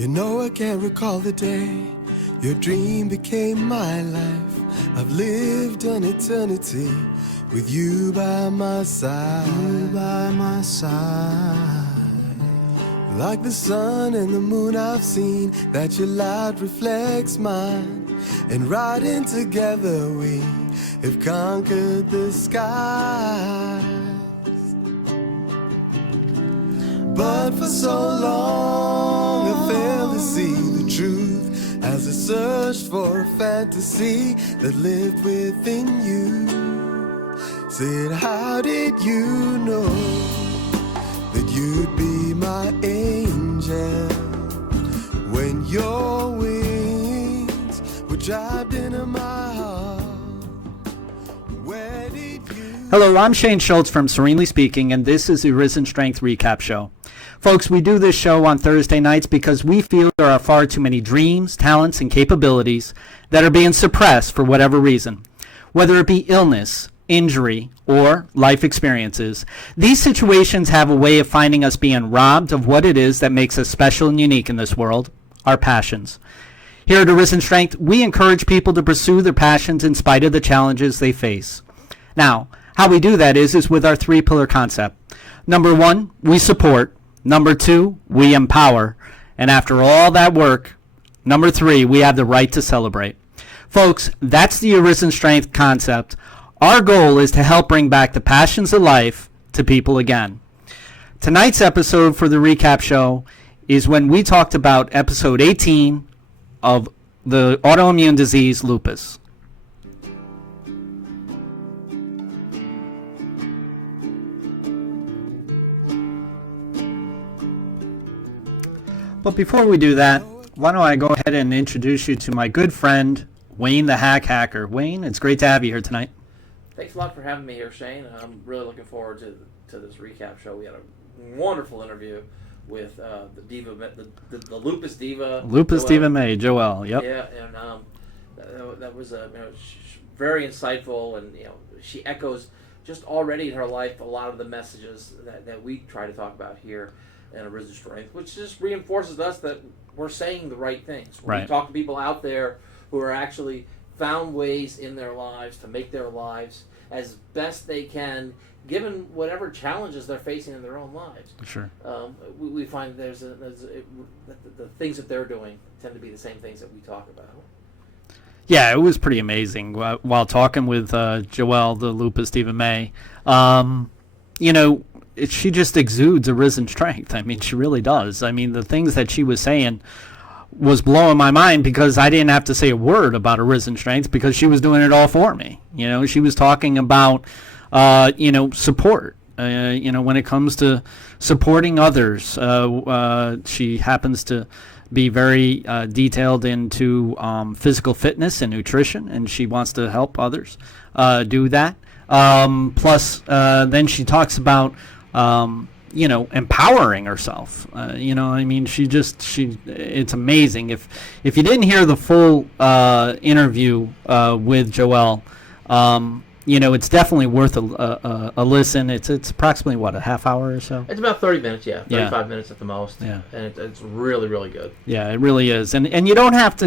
You know I can't recall the day your dream became my life. I've lived an eternity with you by my side. You by my side. Like the sun and the moon, I've seen that your light reflects mine. And riding together we have conquered the skies. But for so long I failed to see the truth as I searched for a fantasy that lived within you. Said, how did you know that you'd be my angel when your wings were trapped into my heart? Where did you... Hello, I'm Shane Schultz from Serenely Speaking, and this is the Arisen Strength Recap Show. Folks, we do this show on Thursday nights because we feel there are far too many dreams, talents, and capabilities that are being suppressed for whatever reason. Whether it be illness, injury, or life experiences, these situations have a way of finding us being robbed of what it is that makes us special and unique in this world, our passions. Here at Arisen Strength, we encourage people to pursue their passions in spite of the challenges they face. Now, how we do that is with our three-pillar concept. Number one, we support. Number two, we empower. And after all that work, number three, we have the right to celebrate. Folks, that's the Arisen Strength concept. Our goal is to help bring back the passions of life to people again. Tonight's episode for the recap show is when we talked about episode 18 of the autoimmune disease lupus. But before we do that, why don't I go ahead and introduce you to my good friend, Wayne the Hack Hacker. Wayne, it's great to have you here tonight. Thanks a lot for having me here, Shane. I'm really looking forward to this recap show. We had a wonderful interview with the diva, the lupus diva. Lupus Diva May, Joelle. Yep. Yeah, and that was very insightful, and she echoes just already in her life a lot of the messages that we try to talk about here in Arisen Strength, which just reinforces us that we're saying the right things. When right. We talk to people out there who are actually found ways in their lives to make their lives as best they can, given whatever challenges they're facing in their own lives. Sure. We find the things that they're doing tend to be the same things that we talk about. Yeah, it was pretty amazing. While talking with Joelle, the Lupus Diva May, she just exudes Arisen Strength. I mean, she really does. I mean, the things that she was saying was blowing my mind because I didn't have to say a word about Arisen Strength because she was doing it all for me. She was talking about, support. When it comes to supporting others, she happens to be very detailed into physical fitness and nutrition, and she wants to help others do that. Plus, then she talks about empowering herself. It's amazing. If you didn't hear the full interview with Joelle, it's definitely worth a listen. It's approximately a half hour or so. It's about 30 minutes, 35 minutes at the most. Yeah, and it's really, really good. Yeah, it really is. And you don't have to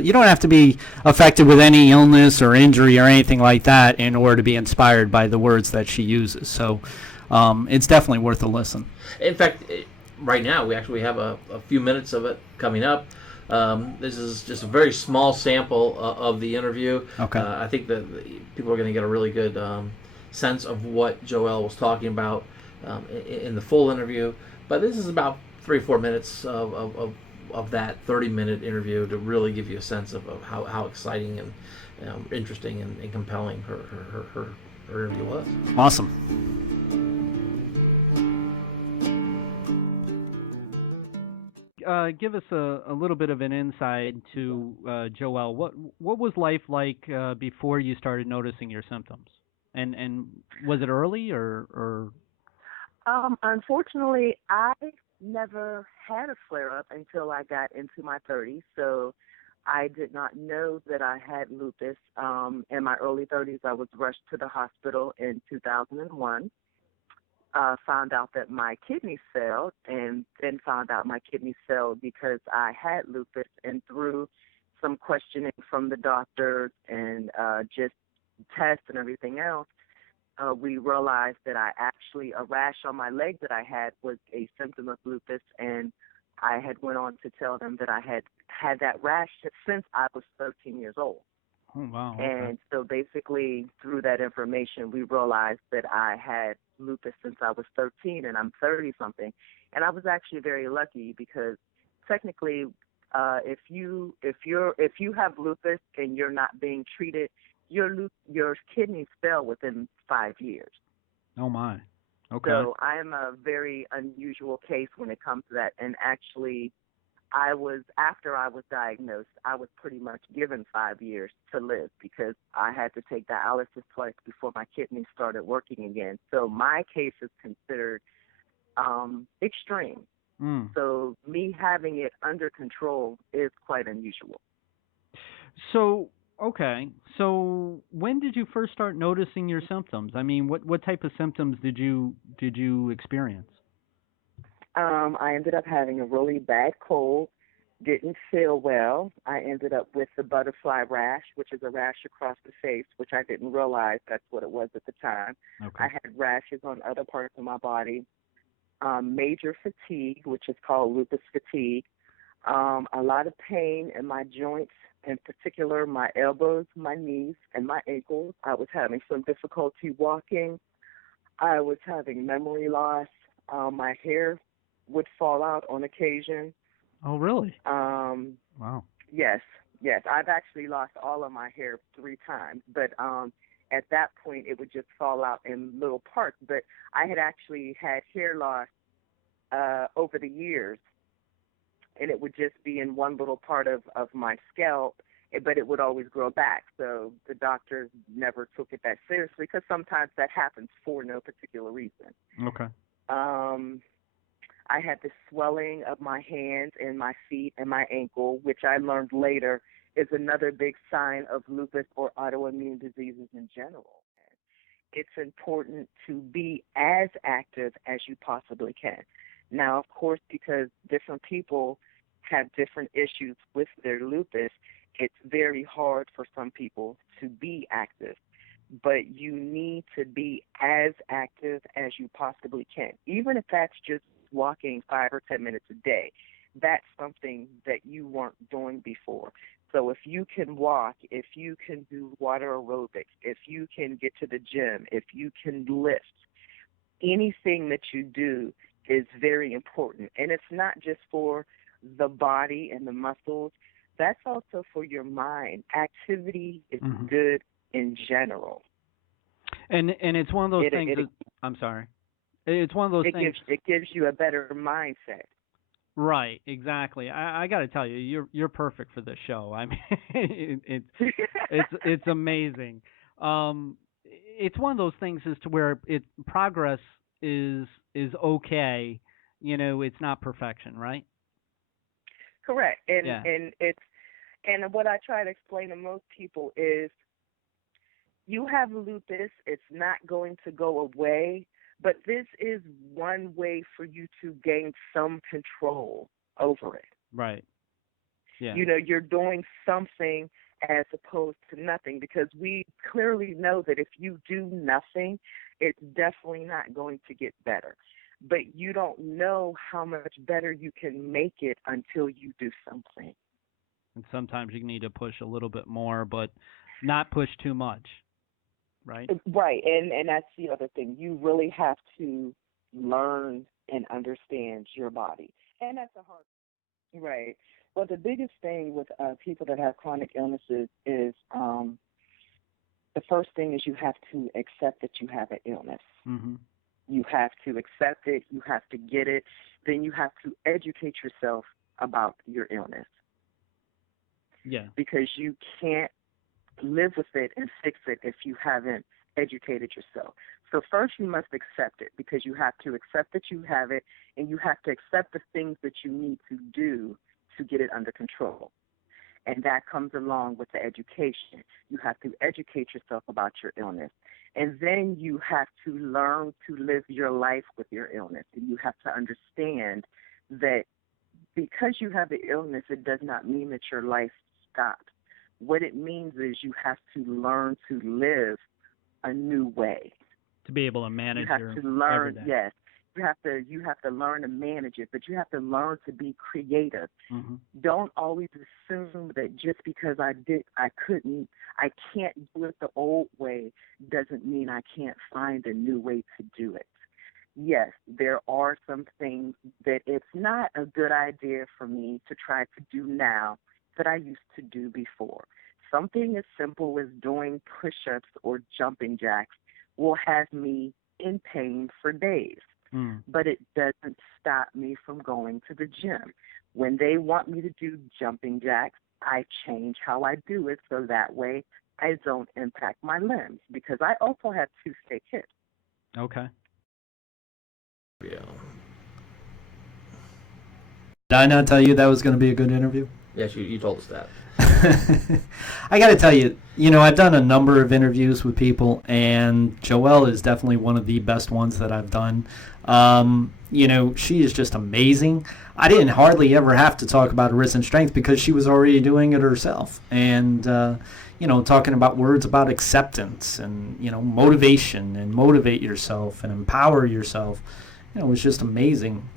you don't have to be affected with any illness or injury or anything like that in order to be inspired by the words that she uses. So. It's definitely worth a listen. In fact, right now we actually have a few minutes of it coming up. This is just a very small sample of the interview. Okay. I think that people are going to get a really good sense of what Joelle was talking about in the full interview. But this is about 3 or 4 minutes of that 30-minute interview to really give you a sense of how exciting and interesting and compelling her interview was. Awesome. Give us a little bit of an insight to Joelle. What was life like before you started noticing your symptoms? And was it early or? Unfortunately, I never had a flare-up until I got into my 30s, so I did not know that I had lupus. In my early 30s, I was rushed to the hospital in 2001. found out that my kidneys failed, and then found out my kidneys failed because I had lupus. And through some questioning from the doctors and just tests and everything else, we realized that a rash on my leg that I had was a symptom of lupus, and I had went on to tell them that I had had that rash since I was 13 years old. Oh, wow. Okay. And so basically through that information, we realized that I had lupus since I was 13, and I'm 30-something. And I was actually very lucky because technically if you have lupus and you're not being treated, your kidneys fail within 5 years. Oh, my. Okay. So I am a very unusual case when it comes to that. And actually, after I was diagnosed, I was pretty much given 5 years to live because I had to take dialysis twice before my kidneys started working again. So my case is considered extreme. So me having it under control is quite unusual. So, okay. So when did you first start noticing your symptoms? I mean, what type of symptoms did you experience? I ended up having a really bad cold, didn't feel well. I ended up with the butterfly rash, which is a rash across the face, which I didn't realize that's what it was at the time. Okay. I had rashes on other parts of my body, major fatigue, which is called lupus fatigue, a lot of pain in my joints, in particular my elbows, my knees, and my ankles. I was having some difficulty walking. I was having memory loss. My hair would fall out on occasion. Oh, really? Wow. Yes. I've actually lost all of my hair 3 times, but at that point it would just fall out in little parts. But I had actually had hair loss over the years, and it would just be in one little part of my scalp, but it would always grow back. So the doctors never took it that seriously because sometimes that happens for no particular reason. Okay. I had the swelling of my hands and my feet and my ankle, which I learned later is another big sign of lupus or autoimmune diseases in general. It's important to be as active as you possibly can. Now, of course, because different people have different issues with their lupus, it's very hard for some people to be active. But you need to be as active as you possibly can, even if that's just walking 5 or 10 minutes a day. That's something that you weren't doing before. So if you can walk, if you can do water aerobics, if you can get to the gym, if you can lift, anything that you do is very important. And it's not just for the body and the muscles. That's also for your mind. Activity is good in general. And it's one of those things I'm sorry. It's one of those things. It gives you a better mindset. Right, exactly. I got to tell you, you're perfect for this show. I mean, it's amazing. It's one of those things as to where progress is okay. You know, it's not perfection, right? Correct. And what I try to explain to most people is, you have lupus. It's not going to go away. But this is one way for you to gain some control over it. Right. Yeah. You know, you're doing something as opposed to nothing, because we clearly know that if you do nothing, it's definitely not going to get better. But you don't know how much better you can make it until you do something. And sometimes you need to push a little bit more, but not push too much. Right. Right, and that's the other thing. You really have to learn and understand your body, and that's a hard. Right. Well, the biggest thing with people that have chronic illnesses is the first thing is you have to accept that you have an illness. Mm-hmm. You have to accept it. You have to get it. Then you have to educate yourself about your illness. Yeah. Because you can't live with it and fix it if you haven't educated yourself. So first you must accept it, because you have to accept that you have it, and you have to accept the things that you need to do to get it under control. And that comes along with the education. You have to educate yourself about your illness. And then you have to learn to live your life with your illness. And you have to understand that because you have the illness, it does not mean that your life stops. What it means is you have to learn to live a new way. To be able to manage you have your to learn, everyday. yes. You have to learn to manage it, but you have to learn to be creative. Mm-hmm. Don't always assume that just because I can't do it the old way doesn't mean I can't find a new way to do it. Yes, there are some things that it's not a good idea for me to try to do now that I used to do before. Something as simple as doing push-ups or jumping jacks will have me in pain for days. But it doesn't stop me from going to the gym. When they want me to do jumping jacks, I change how I do it so that way I don't impact my limbs, because I also have two fake hips. Okay. Yeah. Did I not tell you that was going to be a good interview? Yes, you told us that. I got to tell you, I've done a number of interviews with people, and Joelle is definitely one of the best ones that I've done. She is just amazing. I didn't hardly ever have to talk about Arisen Strength because she was already doing it herself. And, talking about words about acceptance and, motivation and motivate yourself and empower yourself. It was just amazing,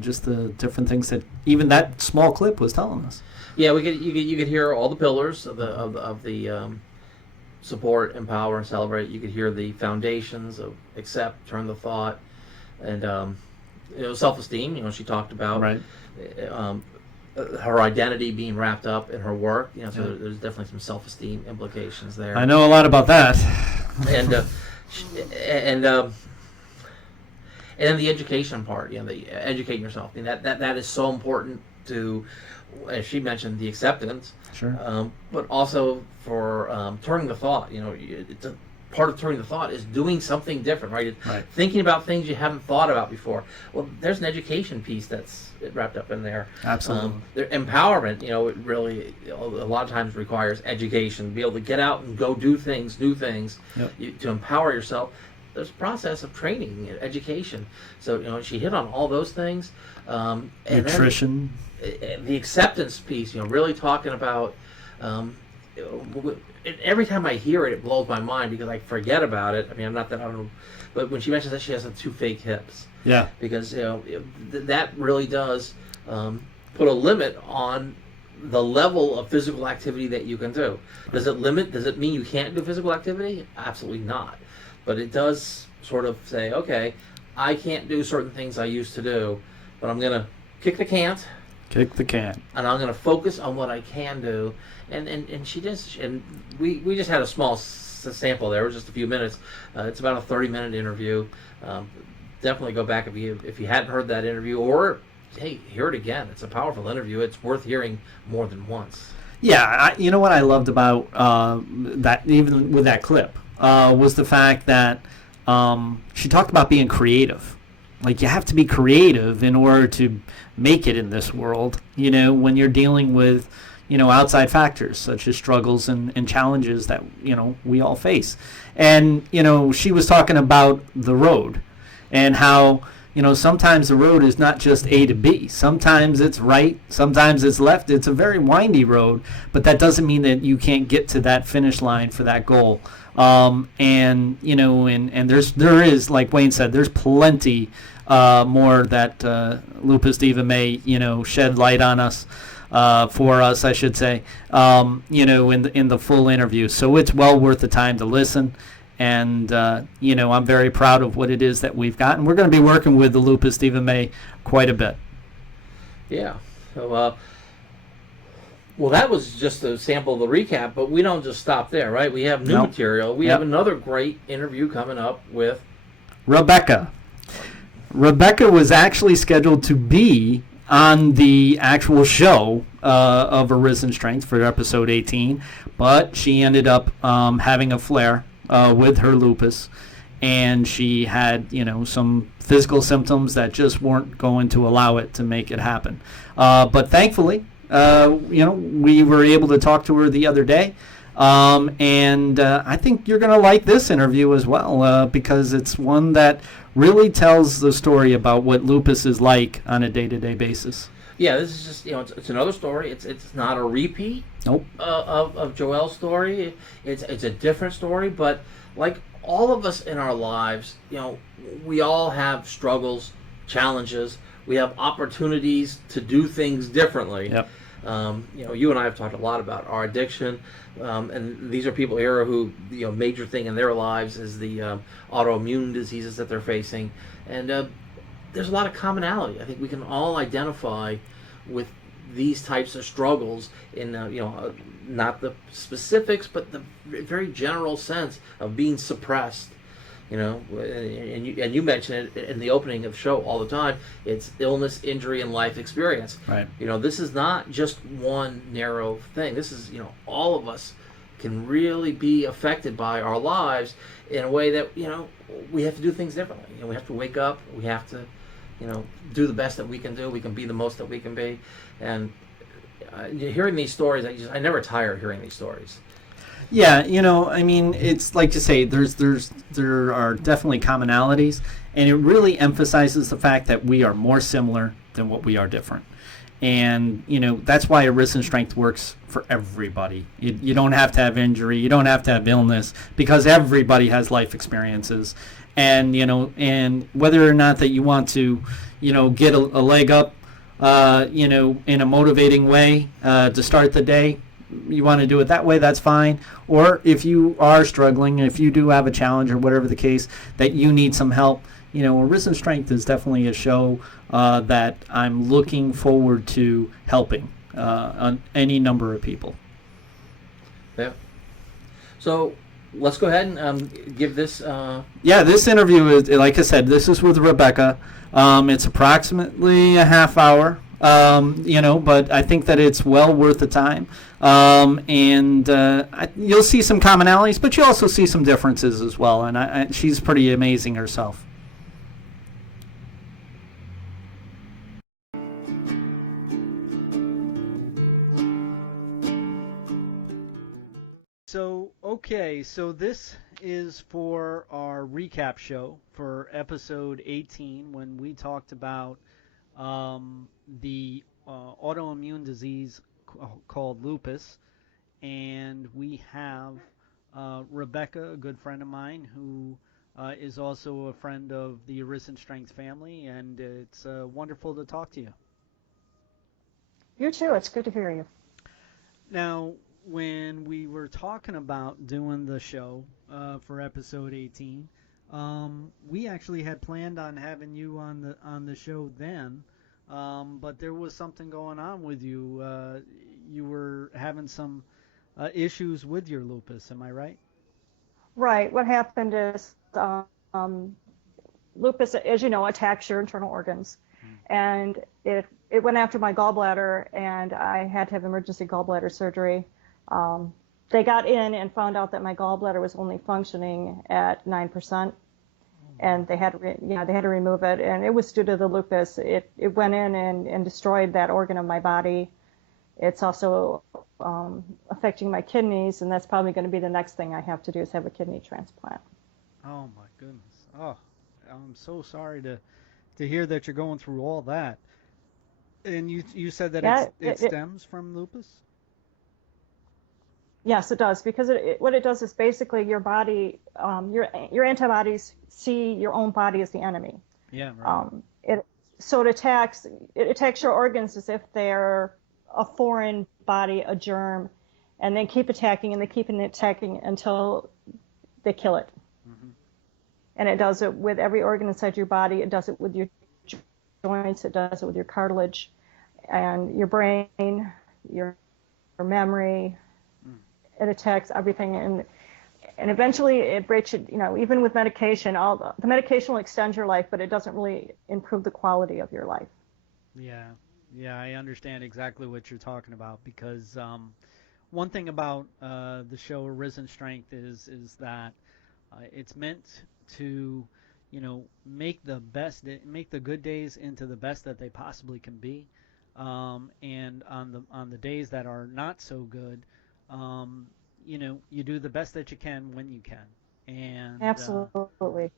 just the different things that even that small clip was telling us. Yeah, you could hear all the pillars of the support, empower, and celebrate. You could hear the foundations of accept, turn the thought, and self-esteem. She talked about right. Her identity being wrapped up in her work. So there's definitely some self-esteem implications there. I know a lot about that. And then the education part, the educating yourself. I mean, that is so important to, as she mentioned, the acceptance. Sure. But also for turning the thought. It's part of turning the thought is doing something different, right? Right. Thinking about things you haven't thought about before. Well, there's an education piece that's wrapped up in there. Absolutely. Empowerment, it really a lot of times requires education, be able to get out and go do things, new things, Yep. To empower yourself. There's a process of training, education. So, she hit on all those things. And nutrition. Then the acceptance piece, really talking about, every time I hear it, it blows my mind because I forget about it. I mean, I don't know, but when she mentions that she has the two fake hips. Yeah. Because, that really does put a limit on the level of physical activity that you can do. Does it mean you can't do physical activity? Absolutely not. But it does sort of say, okay, I can't do certain things I used to do, but I'm going to kick the can. Kick the can. And I'm going to focus on what I can do. And she does. And we just had a small sample there. It was just a few minutes. It's about a 30-minute interview. Definitely go back if you hadn't heard that interview, or, hey, hear it again. It's a powerful interview. It's worth hearing more than once. Yeah, you know what I loved about that, even with that clip, was the fact that she talked about being creative. Like, you have to be creative in order to make it in this world, when you're dealing with, outside factors such as struggles and challenges that, we all face. And, she was talking about the road and how, sometimes the road is not just A to B. Sometimes it's right, sometimes it's left. It's a very windy road, but that doesn't mean that you can't get to that finish line for that goal. And there is, like Wayne said, there's plenty more that Lupus Diva may, shed light on us, for us, I should say, in the full interview. So it's well worth the time to listen. And, I'm very proud of what it is that we've got. And we're going to be working with the Lupus Diva May quite a bit. Yeah. So, well, that was just a sample of the recap, but we don't just stop there, right? We have new material. We have another great interview coming up with Rebecca. Rebecca was actually scheduled to be on the actual show of Arisen Strength for episode 18, but she ended up having a flare with her lupus, and she had some physical symptoms that just weren't going to allow it to make it happen. But thankfully, We were able to talk to her the other day. And I think you're going to like this interview as well because it's one that really tells the story about what lupus is like on a day-to-day basis. Yeah, this is just it's another story. It's not a repeat. Nope. Of Joelle's story. It's a different story, but like all of us in our lives, we all have struggles, challenges. We have opportunities to do things differently. Yep. You and I have talked a lot about our addiction, and these are people here who major thing in their lives is the autoimmune diseases that they're facing, and there's a lot of commonality. I think we can all identify with these types of struggles in not the specifics, but the very general sense of being suppressed. And you mentioned it in the opening of the show all the time. It's illness, injury, and life experience. Right. This is not just one narrow thing. This is, all of us can really be affected by our lives in a way that, we have to do things differently. We have to wake up. We have to, do the best that we can do. We can be the most that we can be. And hearing these stories, I never tire of hearing these stories. Yeah, it's like you say, there are definitely commonalities, and it really emphasizes the fact that we are more similar than what we are different. And, that's why Arisen Strength works for everybody. You don't have to have injury, you don't have to have illness, because everybody has life experiences. And, and whether or not that you want to, get a leg up, in a motivating way to start the day, you want to do it that way, that's fine. Or if you are struggling, if you do have a challenge or whatever the case, that you need some help, Arisen Strength is definitely a show that I'm looking forward to helping on any number of people. Yeah. So let's go ahead and give this... Yeah, this interview is, like I said, this is with Rebecca. It's approximately a half hour. But I think that it's well worth the time. You'll see some commonalities, but you also see some differences as well. And she's pretty amazing herself. So this is for our recap show for episode 18 when we talked about the autoimmune disease called lupus, and we have Rebecca, a good friend of mine, who is also a friend of the Arisen Strength family, and it's wonderful to talk to you. You too. It's good to hear you. Now, when we were talking about doing the show for episode 18, we actually had planned on having you on the show then. But there was something going on with you. You were having some issues with your lupus. Am I right? Right. What happened is lupus, as you know, attacks your internal organs. And it went after my gallbladder, and I had to have emergency gallbladder surgery. They got in and found out that my gallbladder was only functioning at 9%. And they had to remove it, and it was due to the lupus. It went in and destroyed that organ of my body. It's also affecting my kidneys, and that's probably going to be the next thing I have to do is have a kidney transplant. Oh my goodness! Oh, I'm so sorry to hear that you're going through all that. And you said that it stems from lupus? Yes, it does, because what it does is basically your body, your antibodies see your own body as the enemy. Yeah. Right. It attacks your organs as if they're a foreign body, a germ, and they keep attacking and they keep attacking until they kill it. Mm-hmm. And it does it with every organ inside your body. It does it with your joints. It does it with your cartilage, and your brain, your memory. It attacks everything, and eventually it breaks it. Even with medication, the medication will extend your life, but it doesn't really improve the quality of your life. Yeah, I understand exactly what you're talking about, because one thing about the show Arisen Strength is that it's meant to, make the good days into the best that they possibly can be. and on the days that are not so good, you do the best that you can when you can. And Absolutely.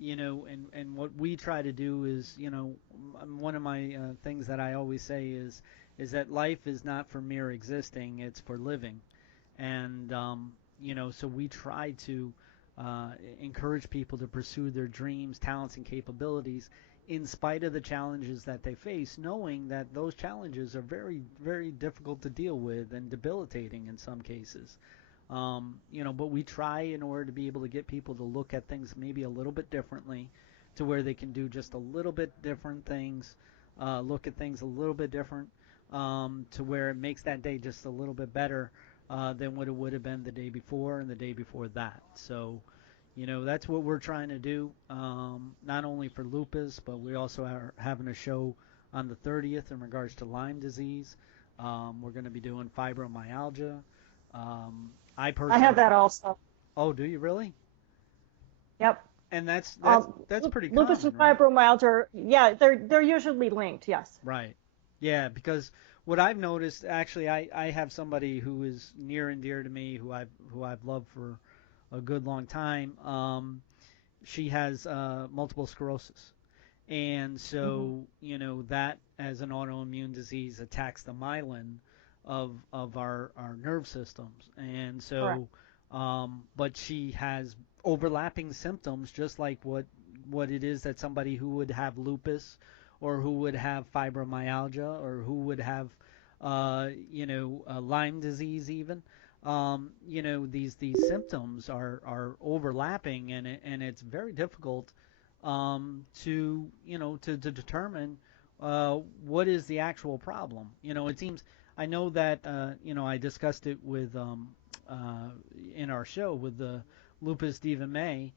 And what we try to do is, one of my things that I always say is that life is not for mere existing; it's for living. And so we try to encourage people to pursue their dreams, talents, and capabilities in spite of the challenges that they face, knowing that those challenges are very, very difficult to deal with and debilitating in some cases. But we try in order to be able to get people to look at things maybe a little bit differently, to where they can do just a little bit different things, look at things a little bit different, to where it makes that day just a little bit better than what it would have been the day before and the day before that. So, that's what we're trying to do, not only for lupus, but we also are having a show on the 30th in regards to Lyme disease. We're going to be doing fibromyalgia. I personally I have that also. Oh, do you really? Yep. And that's pretty common, Lupus and right? fibromyalgia, yeah, they're usually linked, yes. Right. Yeah, because what I've noticed, actually, I have somebody who is near and dear to me, who I've loved for a good long time. She has multiple sclerosis, and so that as an autoimmune disease attacks the myelin of our nerve systems, and so but she has overlapping symptoms, just like what it is that somebody who would have lupus or who would have fibromyalgia or who would have Lyme disease even. These symptoms are overlapping, and it's very difficult to determine what is the actual problem. It seems, I know that I discussed it with in our show with the Lupus Diva May.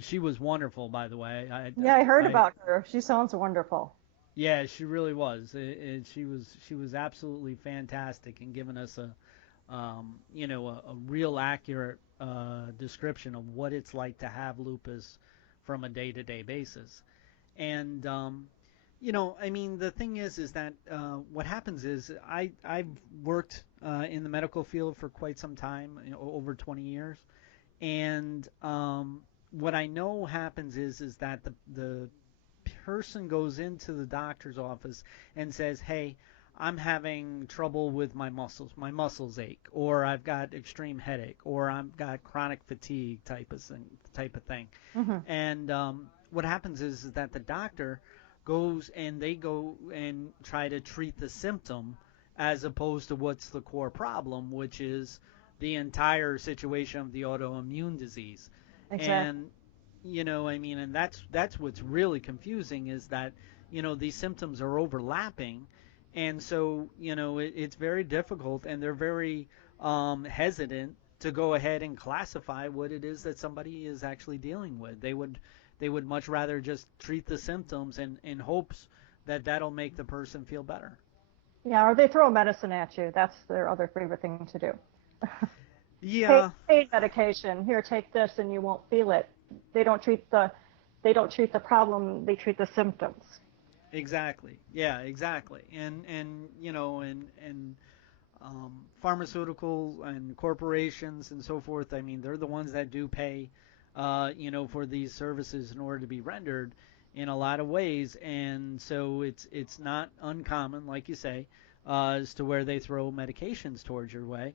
She was wonderful, by the way. Yeah, I heard about her. She sounds wonderful. Yeah, she really was. She was absolutely fantastic in giving us a real accurate description of what it's like to have lupus from a day-to-day basis. And the thing is that what happens is I've worked in the medical field for quite some time, over 20 years, and what I know happens is that the person goes into the doctor's office and says, "Hey, I'm having trouble with my muscles. My muscles ache, or I've got extreme headache, or I've got chronic fatigue type of thing." Mm-hmm. And what happens is that the doctor goes and they go and try to treat the symptom as opposed to what's the core problem, which is the entire situation of the autoimmune disease. Exactly. And and that's what's really confusing, is that these symptoms are overlapping, and so it's very difficult, and they're very hesitant to go ahead and classify what it is that somebody is actually dealing with. They would much rather just treat the symptoms in hopes that that'll make the person feel better. Yeah, or they throw medicine at you. That's their other favorite thing to do. Yeah. Pain medication. Here, take this, and you won't feel it. They don't treat the problem. They treat the symptoms. Exactly. Yeah, exactly. And pharmaceutical and corporations and so forth, I mean, they're the ones that do pay for these services in order to be rendered in a lot of ways, and so it's not uncommon, like you say, as to where they throw medications towards your way,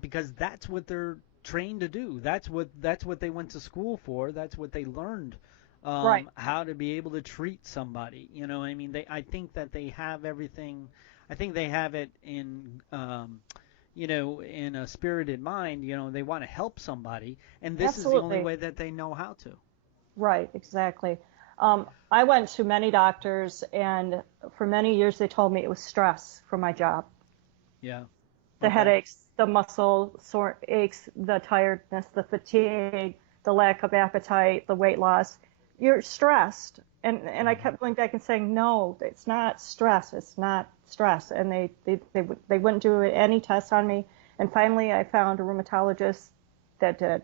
because that's what they're trained to do. That's what they went to school for. That's what they learned, Right. how to be able to treat somebody. I mean, I think that they have everything. I think they have it in in a spirited mind. They want to help somebody, and this is the only Absolutely. way that they know how to. Right, exactly. I went to many doctors, and for many years they told me it was stress from my job. Yeah. The Okay. headaches, the muscle sore aches, the tiredness, the fatigue, the lack of appetite, the weight loss. You're stressed. And I kept going back and saying, no, it's not stress. It's not stress. And they wouldn't do any tests on me. And finally I found a rheumatologist that did.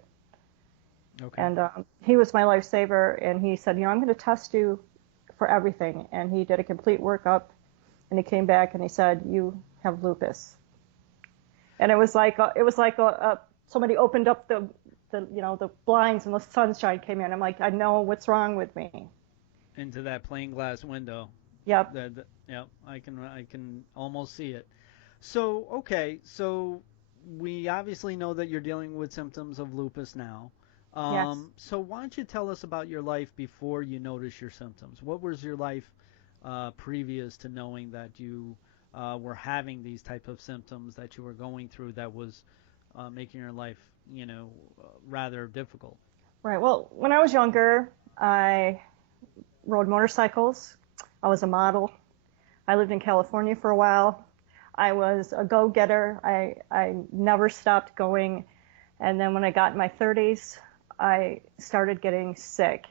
Okay. And he was my lifesaver. And he said, I'm going to test you for everything. And he did a complete workup. and he came back and he said, "You have lupus." And it was like somebody opened up the the blinds and the sunshine came in. I'm like, I know what's wrong with me. Into that plain glass window. Yep. Yep. I can almost see it. So okay, so we obviously know that you're dealing with symptoms of lupus now. Yes. So why don't you tell us about your life before you noticed your symptoms? What was your life previous to knowing that you were having these type of symptoms that you were going through that was making your life, rather difficult? Right. Well, when I was younger, I rode motorcycles. I was a model. I lived in California for a while. I was a go-getter. I never stopped going. And then when I got in my 30s, I started getting sick.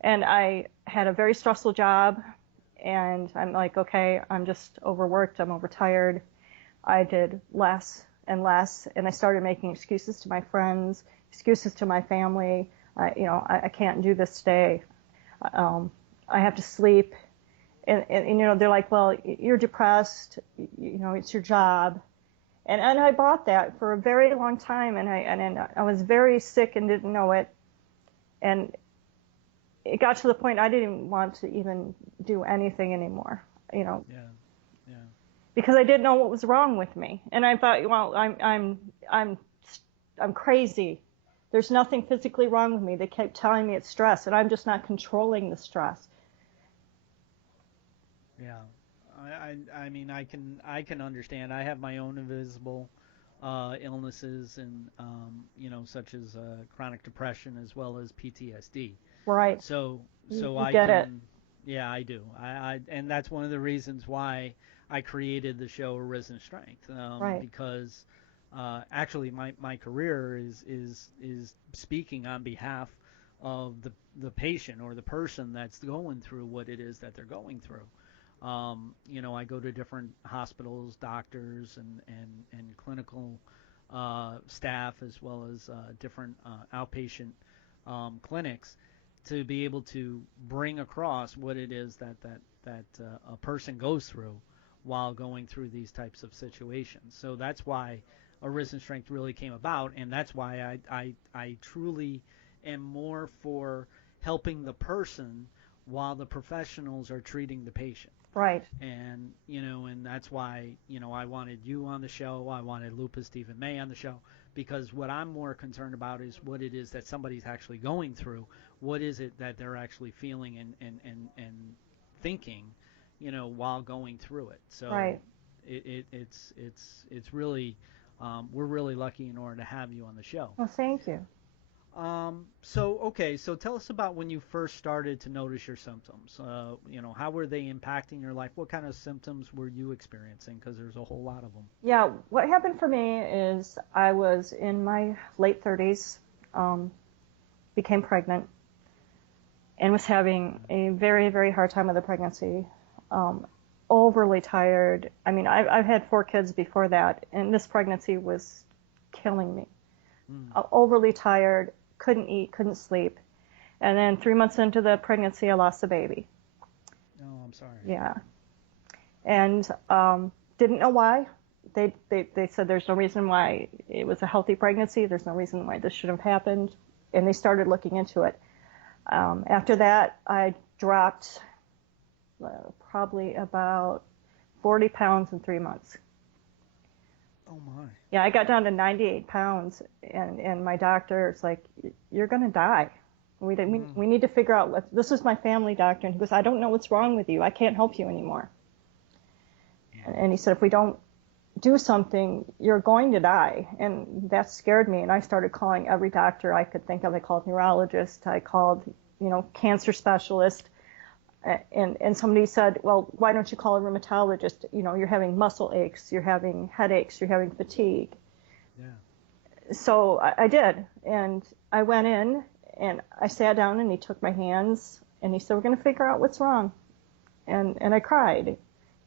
And I had a very stressful job. And I'm like, okay, I'm just overworked. I'm overtired. I did less and less. And I started making excuses to my friends, excuses to my family. I can't do this today. I have to sleep. And they're like, well, you're depressed. It's your job. And I bought that for a very long time. And I was very sick and didn't know it. And it got to the point I didn't want to even do anything anymore, Yeah. because I didn't know what was wrong with me. And I thought, well, I'm crazy. There's nothing physically wrong with me. They kept telling me it's stress, and I'm just not controlling the stress. Yeah, I mean, I can understand. I have my own invisible illnesses, and such as chronic depression as well as PTSD. Right. So You I get can. Yeah, I do. And that's one of the reasons why I created the show Arisen Strength. Right. Because actually my career is speaking on behalf of the patient or the person that's going through what it is that they're going through. I go to different hospitals, doctors, and clinical staff, as well as different outpatient clinics, to be able to bring across what it is that a person goes through while going through these types of situations. So that's why Arisen Strength really came about, and that's why I truly am more for helping the person while the professionals are treating the patient. Right. And that's why I wanted you on the show. I wanted Lupus Stephen May on the show, because what I'm more concerned about is what it is that somebody's actually going through. What is it that they're actually feeling and thinking, while going through it. So Right. it's really we're really lucky in order to have you on the show. Well, thank you. So tell us about when you first started to notice your symptoms. How were they impacting your life? What kind of symptoms were you experiencing? Because there's a whole lot of them. Yeah, what happened for me is I was in my late 30s, became pregnant, and was having a very, very hard time with the pregnancy. Overly tired. I mean, I've had 4 kids before that, and this pregnancy was killing me. Overly tired, couldn't eat, couldn't sleep. And then 3 months into the pregnancy, I lost a baby. Oh, I'm sorry. Yeah. And didn't know why. They said there's no reason why it was a healthy pregnancy. There's no reason why this should have happened. And they started looking into it. After that, I dropped probably about 40 pounds in 3 months. Oh, my. Yeah, I got down to 98 pounds, and my doctor is like, you're going to die. We need to figure out what, this is my family doctor, and he goes, I don't know what's wrong with you. I can't help you anymore. And he said, if we don't do something, you're going to die. And that scared me, and I started calling every doctor I could think of. I called neurologist, I called, cancer specialist. And somebody said, well, why don't you call a rheumatologist? You're having muscle aches, you're having headaches, you're having fatigue. Yeah. So I did. And I went in and I sat down and he took my hands and he said, we're going to figure out what's wrong. And I cried.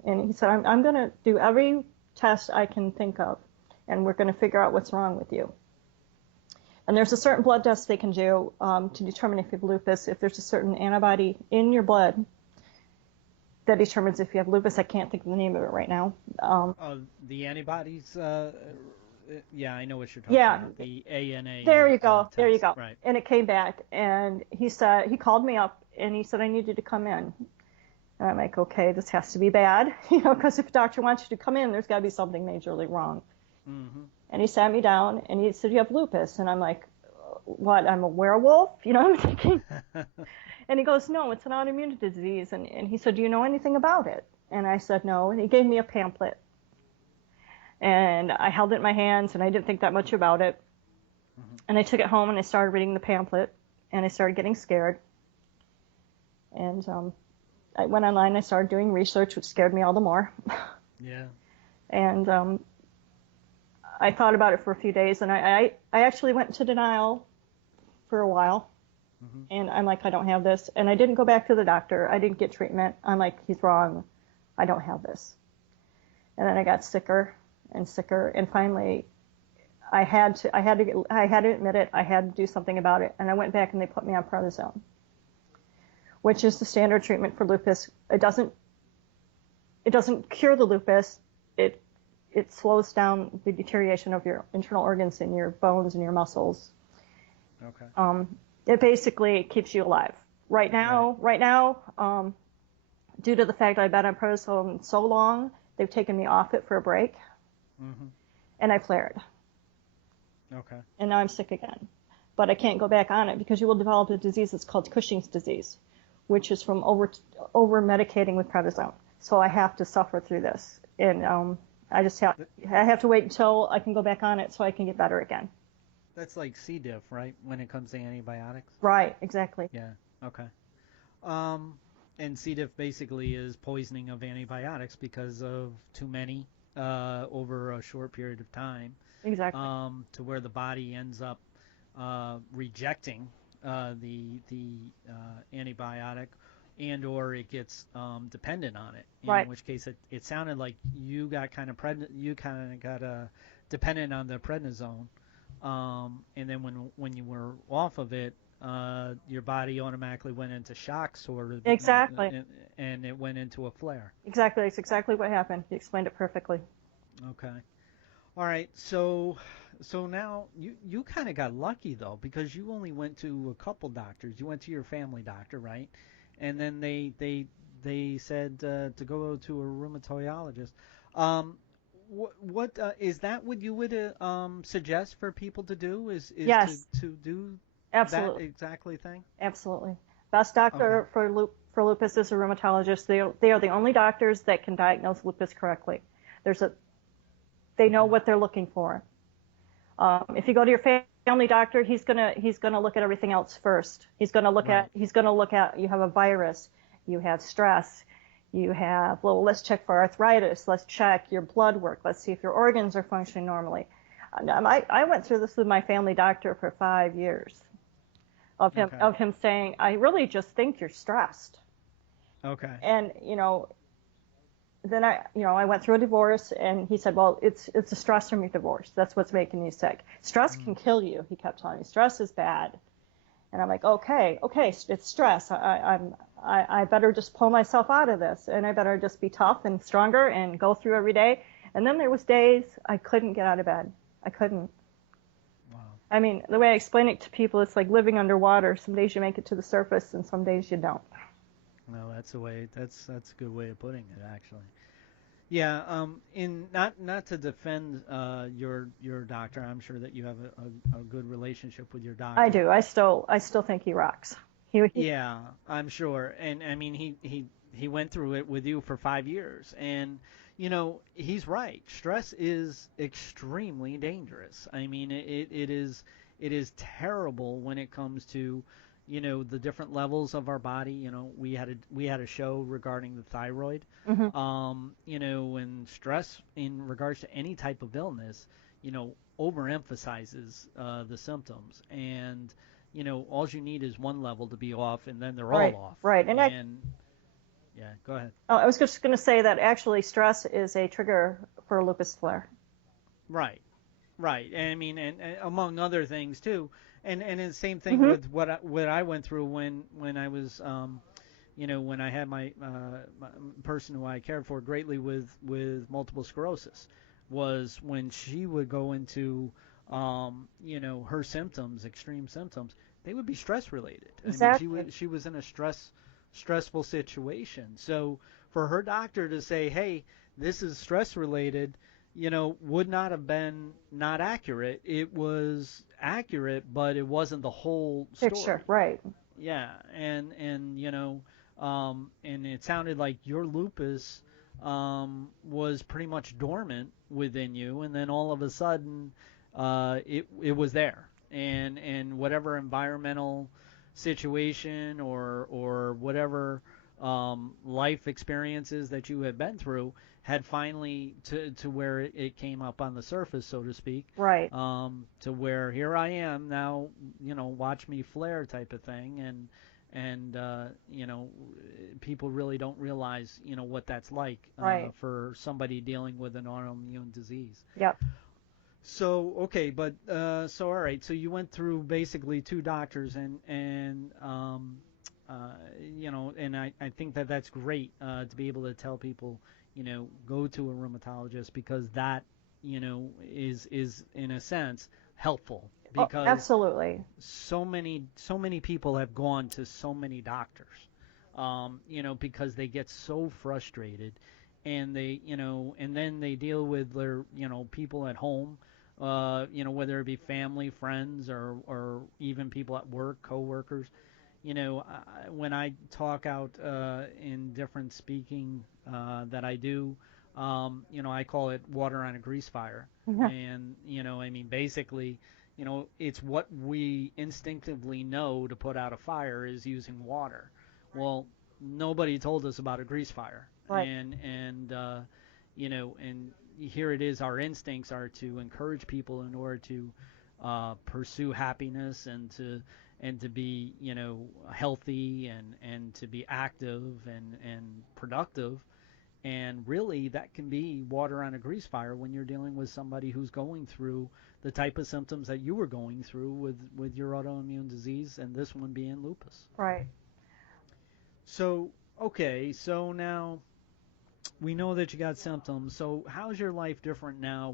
And he said, I'm going to do every test I can think of and we're going to figure out what's wrong with you. And there's a certain blood test they can do to determine if you have lupus. If there's a certain antibody in your blood, that determines if you have lupus. I can't think of the name of it right now. The antibodies. Yeah, I know what you're talking Yeah, about. The ANA. there you go. Test. There you go. Right. And it came back, and he called me up, and he said, I need you to come in. And I'm like, okay, this has to be bad, because if a doctor wants you to come in, there's got to be something majorly wrong. Mm-hmm. And he sat me down, and he said, you have lupus. And I'm like, what, I'm a werewolf? I'm thinking. And he goes, no, it's an autoimmune disease. And he said, do you know anything about it? And I said, no. And he gave me a pamphlet. And I held it in my hands, and I didn't think that much about it. Mm-hmm. And I took it home, and I started reading the pamphlet, and I started getting scared. And I went online, I started doing research, which scared me all the more. Yeah. And I thought about it for a few days, and I actually went into denial for a while. Mm-hmm. And I'm like, I don't have this. And I didn't go back to the doctor. I didn't get treatment. I'm like, he's wrong. I don't have this. And then I got sicker and sicker, and finally I had to admit it. I had to do something about it. And I went back, and they put me on prednisone, which is the standard treatment for lupus. It doesn't cure the lupus. It slows down the deterioration of your internal organs and your bones and your muscles. Okay. It basically keeps you alive. Right now, due to the fact I've been on prednisone so long, they've taken me off it for a break. Mm-hmm. And I flared. Okay. And now I'm sick again. But I can't go back on it because you will develop a disease that's called Cushing's disease, which is from over medicating with prednisone. So I have to suffer through this. And I have to wait until I can go back on it so I can get better again. That's like C. diff, right? When it comes to antibiotics? Right, exactly. Yeah, okay. And C. diff basically is poisoning of antibiotics because of too many over a short period of time. Exactly. To where the body ends up rejecting the antibiotic, and or it gets dependent on it. Right. In which case, it sounded like you got dependent on the prednisone, and then when you were off of it, your body automatically went into shock, sort of. Exactly. And it went into a flare. Exactly. It's exactly what happened. You explained it perfectly. Okay. All right. So now you kind of got lucky though, because you only went to a couple doctors. You went to your family doctor, right? And then they said to go to a rheumatologist. What is that? What you would suggest for people to do? Is yes. to do Absolutely. that exactly thing? Absolutely. Best doctor Okay. for lupus is a rheumatologist. They are the only doctors that can diagnose lupus correctly. They know what they're looking for. If you go to your family doctor, he's gonna look at everything else first. He's gonna look at you have a virus, you have stress, you have, well, let's check for arthritis, let's check your blood work, let's see if your organs are functioning normally. I went through this with my family doctor for 5 years of him saying, I really just think you're stressed. Okay. And then I went through a divorce, and he said, well, it's a stress from your divorce. That's what's making you sick. Stress can kill you, he kept telling me. Stress is bad. And I'm like, okay, it's stress. I better just pull myself out of this, and I better just be tough and stronger and go through every day. And then there was days I couldn't get out of bed. I couldn't. Wow. I mean, the way I explain it to people, it's like living underwater. Some days you make it to the surface, and some days you don't. No, that's a good way of putting it, actually. Yeah, in not to defend your doctor, I'm sure that you have a good relationship with your doctor. I do. I still think he rocks. Yeah, I'm sure. And I mean, he went through it with you for 5 years, and he's right. Stress is extremely dangerous. I mean, it is terrible when it comes to the different levels of our body. We had a show regarding the thyroid. Mm-hmm. And stress in regards to any type of illness, overemphasizes the symptoms, and all you need is one level to be off, and then they're all off. Right. Yeah, go ahead. Oh, I was just going to say that actually stress is a trigger for a lupus flare. Right. And I mean, and among other things too, and the same thing Mm-hmm. with what I went through when I was, when I had my person who I cared for greatly with multiple sclerosis, was when she would go into her symptoms, extreme symptoms, they would be stress related. Exactly. I mean, she was in a stressful situation. So for her doctor to say, "Hey, this is stress related," would not have been not accurate. It was accurate, but it wasn't the whole story. Picture, right? Yeah, and and it sounded like your lupus was pretty much dormant within you, and then all of a sudden it was there, and whatever environmental situation or whatever life experiences that you had been through had finally to where it came up on the surface, so to speak. Right. To where here I am now, watch me flare type of thing, and people really don't realize what that's like Right. for somebody dealing with an autoimmune disease. Yep. So okay, but so all right, so you went through basically 2 doctors, and and I think that's great to be able to tell people, go to a rheumatologist, because that is in a sense helpful, because absolutely. so many people have gone to so many doctors, because they get so frustrated, and they and then they deal with their people at home, whether it be family, friends, or even people at work, coworkers. When I talk out in different speaking that I do, I call it water on a grease fire. And, basically, it's what we instinctively know to put out a fire is using water. Well, nobody told us about a grease fire. Right. And here it is, our instincts are to encourage people in order to pursue happiness, and to be healthy, and to be active and productive. And really, that can be water on a grease fire when you're dealing with somebody who's going through the type of symptoms that you were going through with your autoimmune disease, and this one being lupus. Right. So okay, so now we know that you got symptoms. So how's your life different now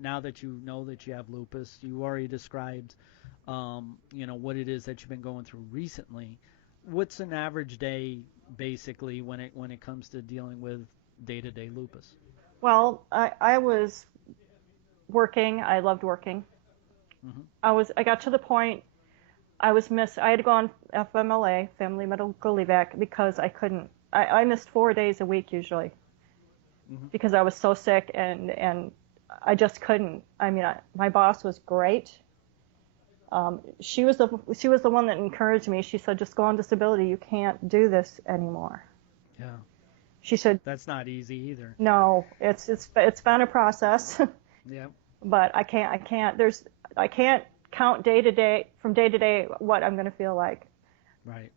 now that you know that you have lupus? You already described, what it is that you've been going through recently. What's an average day, basically, when it comes to dealing with day-to-day lupus? Well, I was working. I loved working. Mm-hmm. I got to the point I had to go on FMLA, Family Medical Leave Act, because I couldn't. I missed 4 days a week usually, Mm-hmm. because I was so sick, and I just couldn't. I mean, my boss was great. She was the one that encouraged me. She said, "Just go on disability. You can't do this anymore." Yeah. She said, That's not easy either. "No, it's been a process." Yeah. But I can't count from day to day what I'm going to feel like. Right.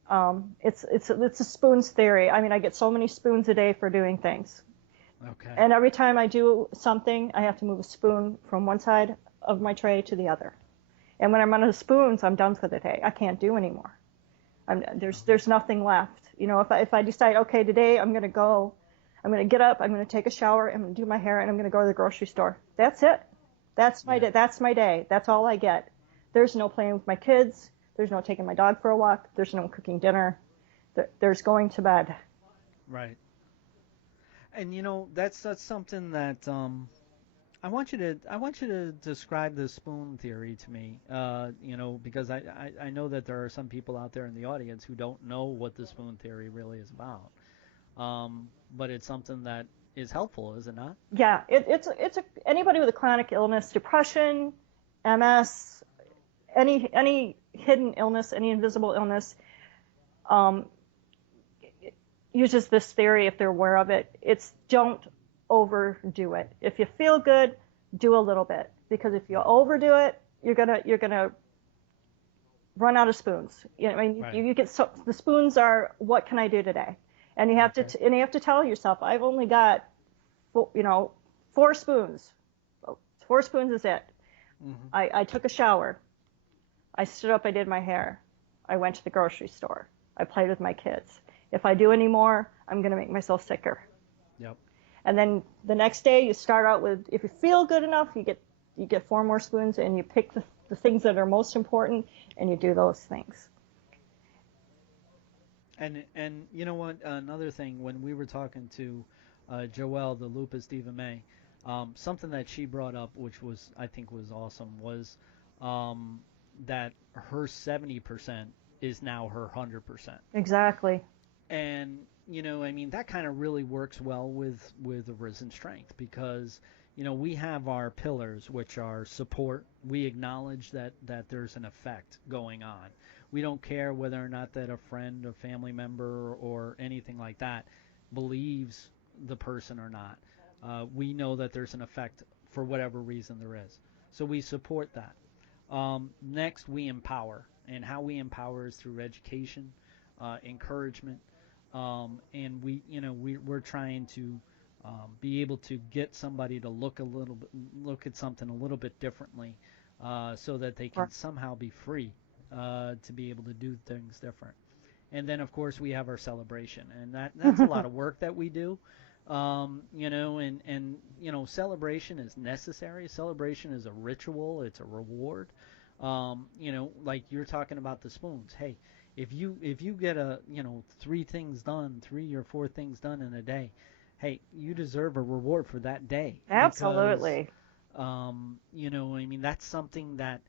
It's a spoons theory. I mean, I get so many spoons a day for doing things. Okay. And every time I do something, I have to move a spoon from one side of my tray to the other. And when I'm out of spoons, I'm done for the day. I can't do anymore. There's nothing left. If I decide, okay, today I'm going to get up, I'm going to take a shower, I'm going to do my hair, and I'm going to go to the grocery store. That's it. That's my day. That's my day. That's all I get. There's no playing with my kids. There's no taking my dog for a walk. There's no cooking dinner. There's going to bed. Right. And that's something that I want you to describe the spoon theory to me. Because I know that there are some people out there in the audience who don't know what the spoon theory really is about. But it's something that is helpful, is it not? Yeah, it's anybody with a chronic illness, depression, MS, any hidden illness, any invisible illness, uses this theory if they're aware of it. It's don't overdo it. If you feel good, do a little bit, because if you overdo it, you're gonna run out of spoons. Right. You get the spoons are what can I do today, and you have to tell yourself I've only got 4 spoons. 4 spoons is it. Mm-hmm. I took a shower. I stood up. I did my hair. I went to the grocery store. I played with my kids. If I do any more, I'm going to make myself sicker. Yep. And then the next day you start out with, if you feel good enough, you get 4 more spoons, and you pick the things that are most important, and you do those things. And you know what? Another thing, when we were talking to Joelle, the Lupus Diva May, something that she brought up, which was I think was awesome, was that her 70% is now her 100%. Exactly. And I mean, that kind of really works well with Arisen Strength, because we have our pillars, which are support. We acknowledge that there's an effect going on. We don't care whether or not that a friend or family member or anything like that believes the person or not. We know that there's an effect for whatever reason there is. So we support that. Next, we empower. And how we empower is through education, encouragement, and we're trying to be able to get somebody to look at something a little bit differently, so that they can somehow be free to be able to do things different. And then, of course, we have our celebration, and that's a lot of work that we do. Celebration is necessary. Celebration is a ritual. It's a reward. Like you're talking about the spoons. Hey, if you get 3 or 4 things done in a day, hey, you deserve a reward for that day. Absolutely. Because, I mean, that's something that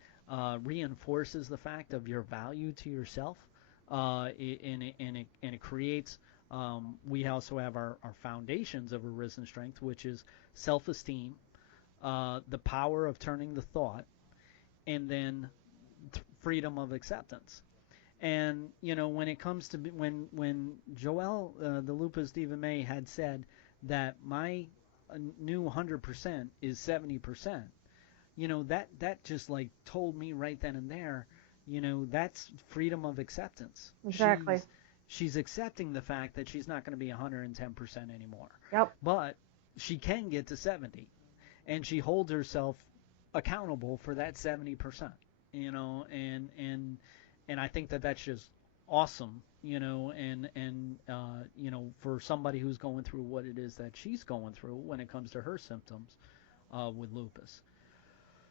reinforces the fact of your value to yourself, and it creates. We also have our foundations of Arisen Strength, which is self-esteem, the power of turning the thought, and then freedom of acceptance. And when it comes to when Joelle, the Lupus Diva May, had said that my new 100% is 70%, that just like told me right then and there, that's freedom of acceptance. Exactly. She's accepting the fact that she's not going to be 110% anymore. Yep. But she can get to 70, and she holds herself accountable for that 70%. And I think that that's just awesome. For somebody who's going through what it is that she's going through when it comes to her symptoms with lupus.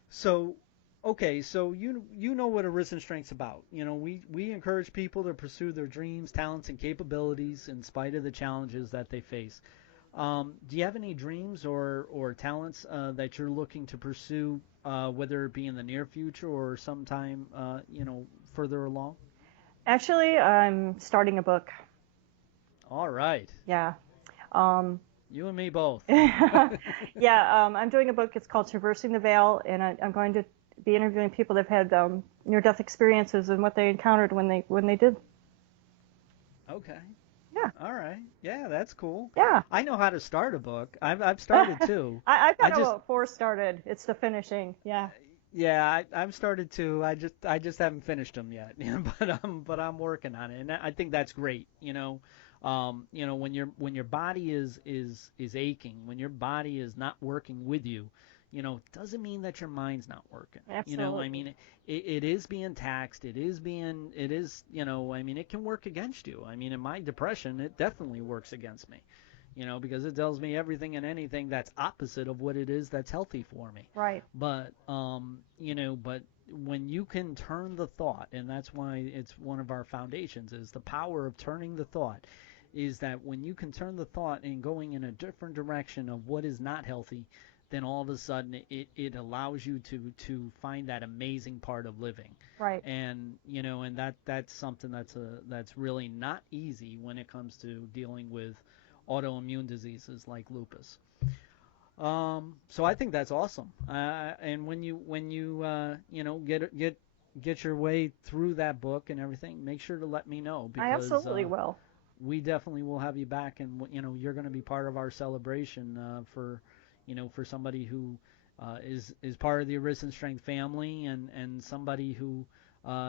So. Okay, so you know what Arisen Strength's about. We encourage people to pursue their dreams, talents, and capabilities in spite of the challenges that they face. Do you have any dreams or talents that you're looking to pursue, whether it be in the near future or sometime further along? Actually, I'm starting a book. All right. Yeah. You and me both. Yeah, I'm doing a book. It's called Traversing the Veil, and I'm going to be interviewing people that have had near-death experiences and what they encountered when they did. Okay. Yeah. All right. Yeah, that's cool. Yeah. I know how to start a book. I've started too. I've got about 4 started. It's the finishing. Yeah. Yeah, I've started too. I just haven't finished them yet. but I'm working on it, and I think that's great. When your body is aching, when your body is not working with you, doesn't mean that your mind's not working. Absolutely. I mean, it is being taxed. It is, I mean, it can work against you. I mean, in my depression, it definitely works against me, because it tells me everything and anything that's opposite of what it is that's healthy for me. Right. But, but when you can turn the thought, and that's why it's one of our foundations, is the power of turning the thought, is that when you can turn the thought and going in a different direction of what is not healthy, then all of a sudden it allows you to find that amazing part of living. Right. And and that's something that's really not easy when it comes to dealing with autoimmune diseases like lupus. So I think that's awesome. And when you get your way through that book and everything, make sure to let me know, because I absolutely will. We definitely will have you back, and you're going to be part of our celebration for somebody who is part of the Arisen Strength family, and somebody who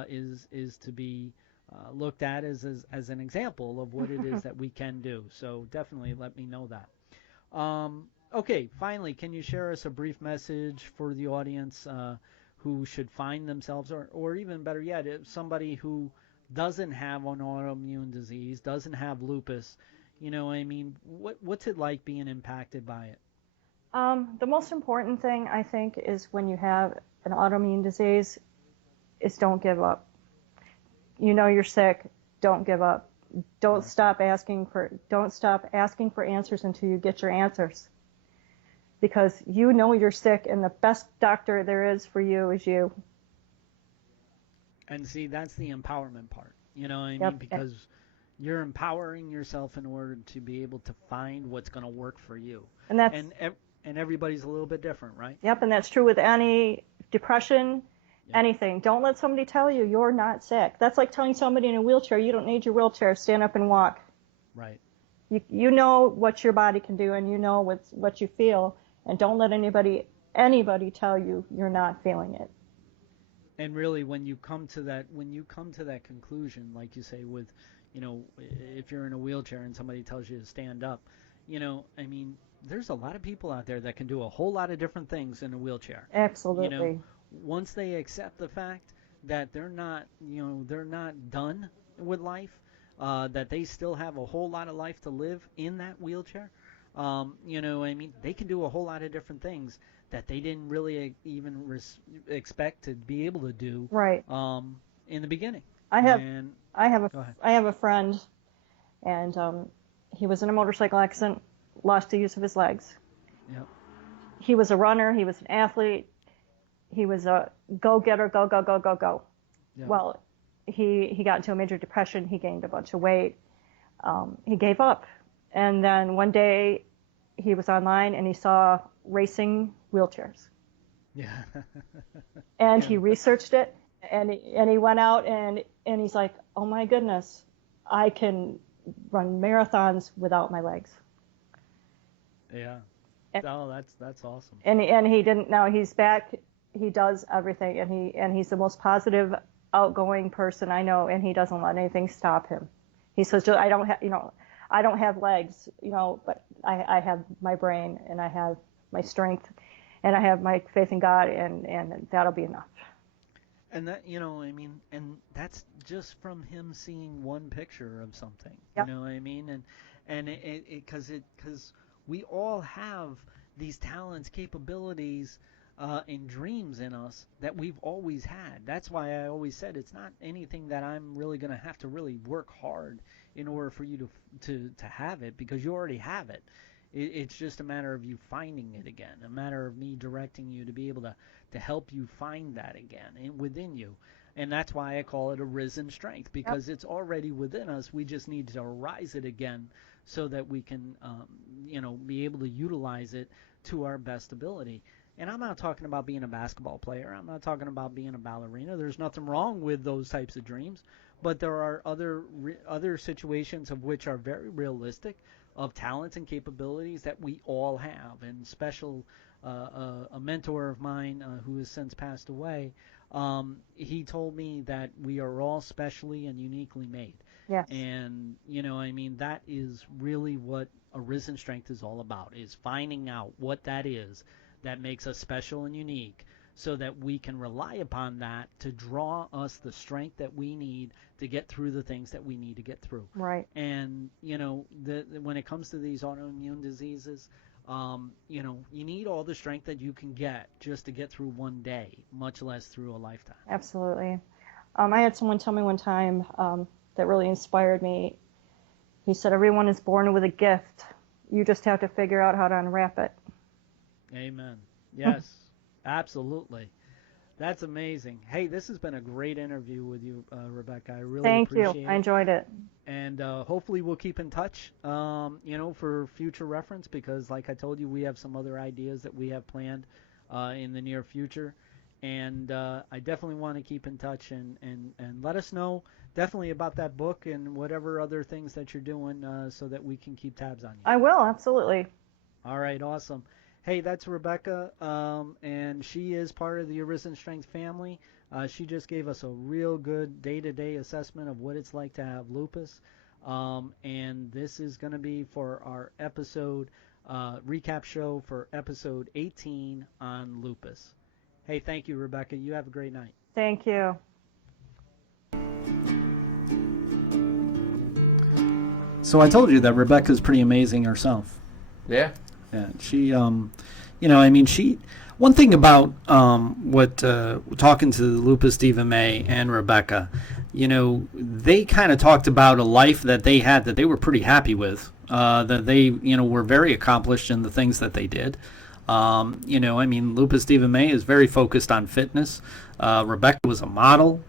is to be looked at as an example of what it is that we can do. So definitely let me know that. Okay, finally, can you share us a brief message for the audience who should find themselves, or even better yet, if somebody who doesn't have an autoimmune disease, doesn't have lupus, I mean, what's it like being impacted by it? The most important thing, I think, is when you have an autoimmune disease, is don't give up. You know you're sick, don't give up. Don't stop asking for answers until you get your answers. Because you know you're sick, and the best doctor there is for you is you. And see, that's the empowerment part. You know what I Yep. mean? Because you're empowering yourself in order to be able to find what's going to work for you. And that's And everybody's a little bit different, right? Yep, and that's true with any depression, anything. Don't let somebody tell you you're not sick. That's like telling somebody in a wheelchair, you don't need your wheelchair, stand up and walk. Right. You know what your body can do, and you know what you feel, and don't let anybody tell you you're not feeling it. And really, when you come to that conclusion, like you say, with, if you're in a wheelchair and somebody tells you to stand up, I mean, there's a lot of people out there that can do a whole lot of different things in a wheelchair. Absolutely. Once they accept the fact that they're not done with life, that they still have a whole lot of life to live in that wheelchair, I mean, they can do a whole lot of different things that they didn't really even expect to be able to do. Right. In the beginning. I have Go ahead. a friend, and he was in a motorcycle accident, lost the use of his legs. Yep. He was a runner. He was an athlete. He was a go-getter, go, go, go, go, go. Yep. Well, he got into a major depression. He gained a bunch of weight. He gave up. And then one day he was online and he saw racing wheelchairs. Yeah. And he researched it, and he went out and he's like, oh my goodness, I can run marathons without my legs. Yeah. That's awesome. And he didn't. Now he's back. He does everything, and he's the most positive, outgoing person I know, and he doesn't let anything stop him. He says, I don't have legs, but I have my brain, and I have my strength, and I have my faith in God, and that'll be enough. And that, I mean, and that's just from him seeing one picture of something. Yep. You know what I mean? And because we all have these talents, capabilities, and dreams in us that we've always had. That's why I always said it's not anything that I'm really going to have to really work hard in order for you to have it, because you already have it. It's just a matter of you finding it again, a matter of me directing you to be able to help you find that again within you. And that's why I call it Arisen strength, because it's already within us. We just need to arise it again so that we can, be able to utilize it to our best ability. And I'm not talking about being a basketball player. I'm not talking about being a ballerina. There's nothing wrong with those types of dreams. But there are other situations of which are very realistic, of talents and capabilities that we all have. And a mentor of mine who has since passed away, he told me that we are all specially and uniquely made. Yes. And, I mean, that is really what Arisen Strength is all about, is finding out what that is that makes us special and unique, so that we can rely upon that to draw us the strength that we need to get through the things that we need to get through. Right. And, when it comes to these autoimmune diseases, you need all the strength that you can get just to get through one day, much less through a lifetime. Absolutely. I had someone tell me one time that really inspired me. He said, everyone is born with a gift. You just have to figure out how to unwrap it. Amen. Yes, absolutely. That's amazing. Hey, this has been a great interview with you, Rebecca. I really appreciate it. Thank you. I enjoyed it. And hopefully we'll keep in touch, for future reference, because like I told you, we have some other ideas that we have planned in the near future. And I definitely want to keep in touch and let us know definitely about that book and whatever other things that you're doing so that we can keep tabs on you. I will, absolutely. All right, awesome. Hey, that's Rebecca, and she is part of the Arisen Strength family. She just gave us a real good day-to-day assessment of what it's like to have lupus, and this is going to be for our episode recap show for episode 18 on lupus. Hey, thank you, Rebecca. You have a great night. Thank you. So I told you that Rebecca's pretty amazing herself. Yeah. Yeah, she, she. One thing about talking to Lupus, Diva May, and Rebecca, they kind of talked about a life that they had that they were pretty happy with. That they, were very accomplished in the things that they did. Lupus Diva May is very focused on fitness. Rebecca was a model.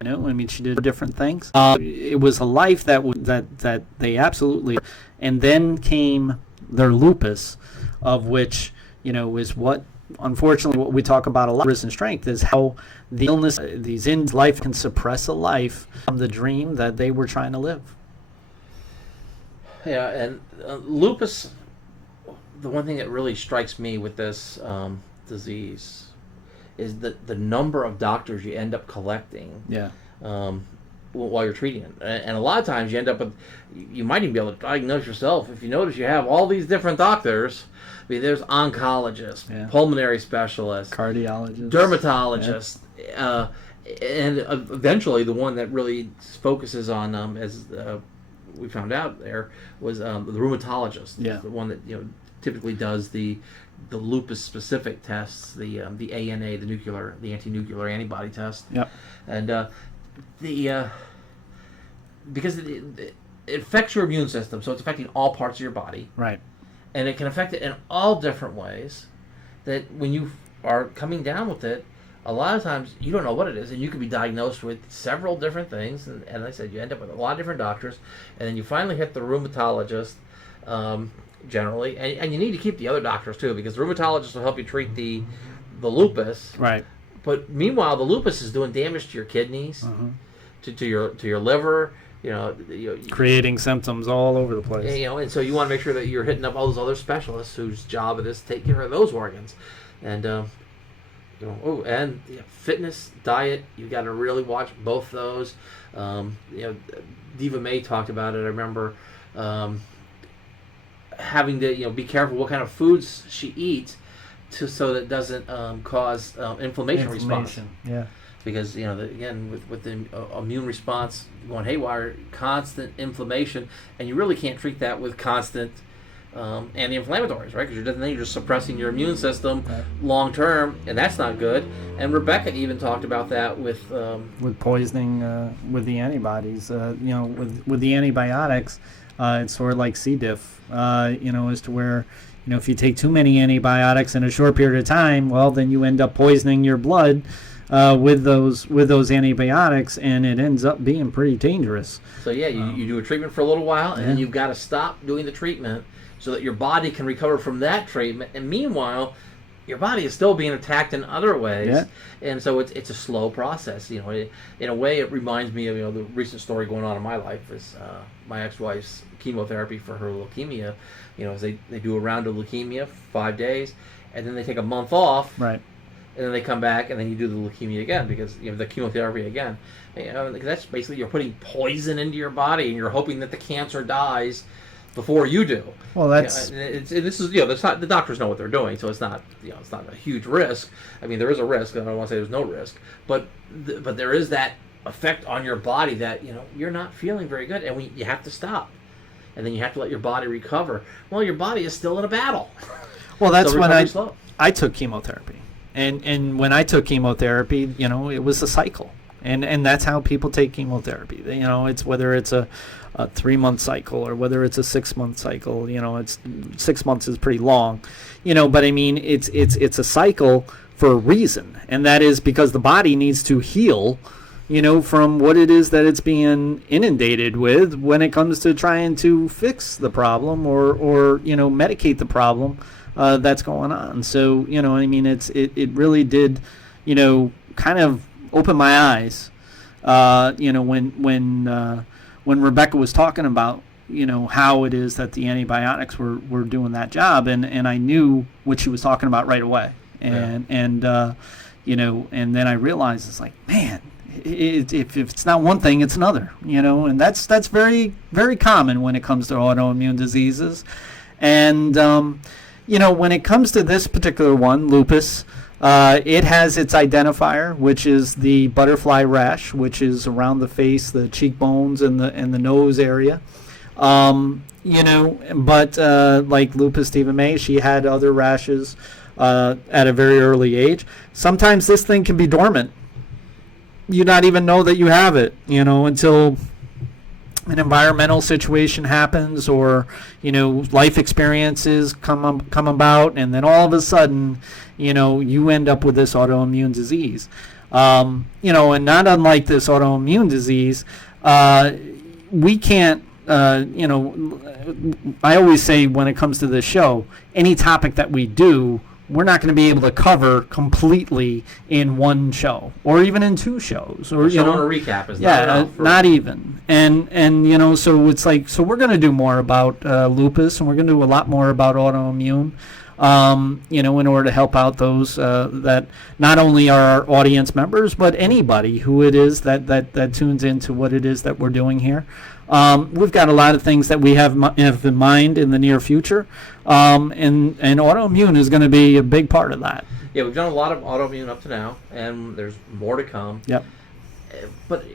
She did different things. It was a life that they absolutely. And then came their lupus, of which is what, unfortunately, what we talk about a lot. Arisen strength is how the illness, these in life, can suppress a life from the dream that they were trying to live. Yeah, and lupus. The one thing that really strikes me with this disease is the number of doctors you end up collecting. Yeah. While you're treating it, and a lot of times you end up with, you might even be able to diagnose yourself if you notice you have all these different doctors. I mean, there's oncologists, pulmonary specialists, cardiologists, dermatologists, and eventually the one that really focuses on, as we found out there, was the rheumatologist. Yeah. The one that typically does the lupus specific tests, the ANA, the anti-nuclear antibody test. Yep. And because it affects your immune system, so it's affecting all parts of your body. Right. And it can affect it in all different ways, that when you are coming down with it, a lot of times you don't know what it is, and you could be diagnosed with several different things, and like I said, you end up with a lot of different doctors, and then you finally hit the rheumatologist, generally, and you need to keep the other doctors too, because the rheumatologist will help you treat the lupus. Right. But meanwhile, the lupus is doing damage to your kidneys, to your liver, creating symptoms all over the place. And so you want to make sure that you're hitting up all those other specialists whose job it is to take care of those organs, and fitness, diet. You got to really watch both those. Diva May talked about it. I remember having to be careful what kind of foods she eats, so that it doesn't cause inflammation response. Yeah. Because again, with the immune response going haywire, constant inflammation, and you really can't treat that with constant anti-inflammatories, right? Because you're just suppressing your immune system long term, and that's not good. And Rebecca even talked about that with poisoning with the antibodies. With the antibiotics, it's sort of like C. diff. As to where if you take too many antibiotics in a short period of time, well, then you end up poisoning your blood with those antibiotics, and it ends up being pretty dangerous. So you do a treatment for a little while, and then you've got to stop doing the treatment so that your body can recover from that treatment. And meanwhile, your body is still being attacked in other ways, and so it's a slow process. In a way, it reminds me of the recent story going on in my life is my ex-wife's chemotherapy for her leukemia. As they do a round of leukemia, 5 days, and then they take a month off. Right. And then they come back, and then you do the leukemia again, because the chemotherapy again. That's basically, you're putting poison into your body, and you're hoping that the cancer dies before you do. Well, that's this is that's not, the doctors know what they're doing, so it's not it's not a huge risk. I mean, there is a risk. I don't want to say there's no risk, but there is that effect on your body that you're not feeling very good, and you have to stop, and then you have to let your body recover. Well, your body is still in a battle. Well, that's so when I took chemotherapy. And when I took chemotherapy, it was a cycle, and that's how people take chemotherapy. It's whether it's a 3-month cycle or whether it's a 6-month cycle. It's 6 months is pretty long, But I mean, it's a cycle for a reason, and that is because the body needs to heal, from what it is that it's being inundated with when it comes to trying to fix the problem or medicate the problem that's going on. So it really did kind of open my eyes when Rebecca was talking about how it is that the antibiotics were doing that job, and I knew what she was talking about right away, and then I realized it's like, man, if it's not one thing, it's another, and that's very, very common when it comes to autoimmune diseases. And when it comes to this particular one, lupus, it has its identifier, which is the butterfly rash, which is around the face, the cheekbones, and the nose area. But like Lupus Stephen May, she had other rashes at a very early age. Sometimes this thing can be dormant. You not even know that you have it, until an environmental situation happens, or life experiences come about, and then all of a sudden you end up with this autoimmune disease. And not unlike this autoimmune disease, we can't I always say when it comes to this show, any topic that we do, we're not going to be able to cover completely in one show or even in two shows, or a recap is not even. And so it's like, so we're going to do more about lupus, and we're going to do a lot more about autoimmune, in order to help out those that not only are our audience members, but anybody who it is that tunes into what it is that we're doing here. We've got a lot of things that we have in mind in the near future, and autoimmune is going to be a big part of that. Yeah, we've done a lot of autoimmune up to now, and there's more to come. Yep. But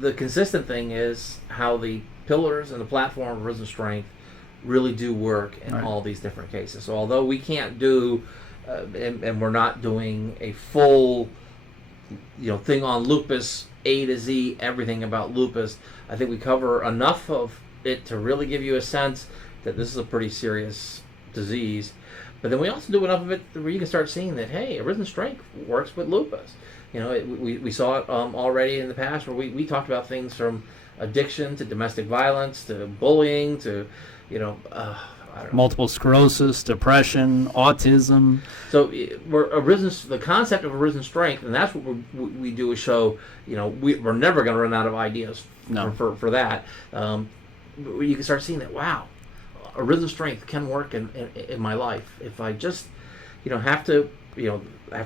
the consistent thing is how the pillars and the platform of Arisen Strength really do work in all these different cases. So although we can't do, and we're not doing a full, thing on lupus, A to Z, everything about lupus, I think we cover enough of it to really give you a sense that this is a pretty serious disease. But then we also do enough of it where you can start seeing that, hey, Arisen Strength works with lupus. We saw it already in the past where we talked about things from addiction to domestic violence to bullying to, I don't know, multiple sclerosis, depression, autism. So the concept of Arisen Strength, and that's what we do a show. We're never going to run out of ideas for that. You can start seeing that, wow, Arisen Strength can work in my life if I just have to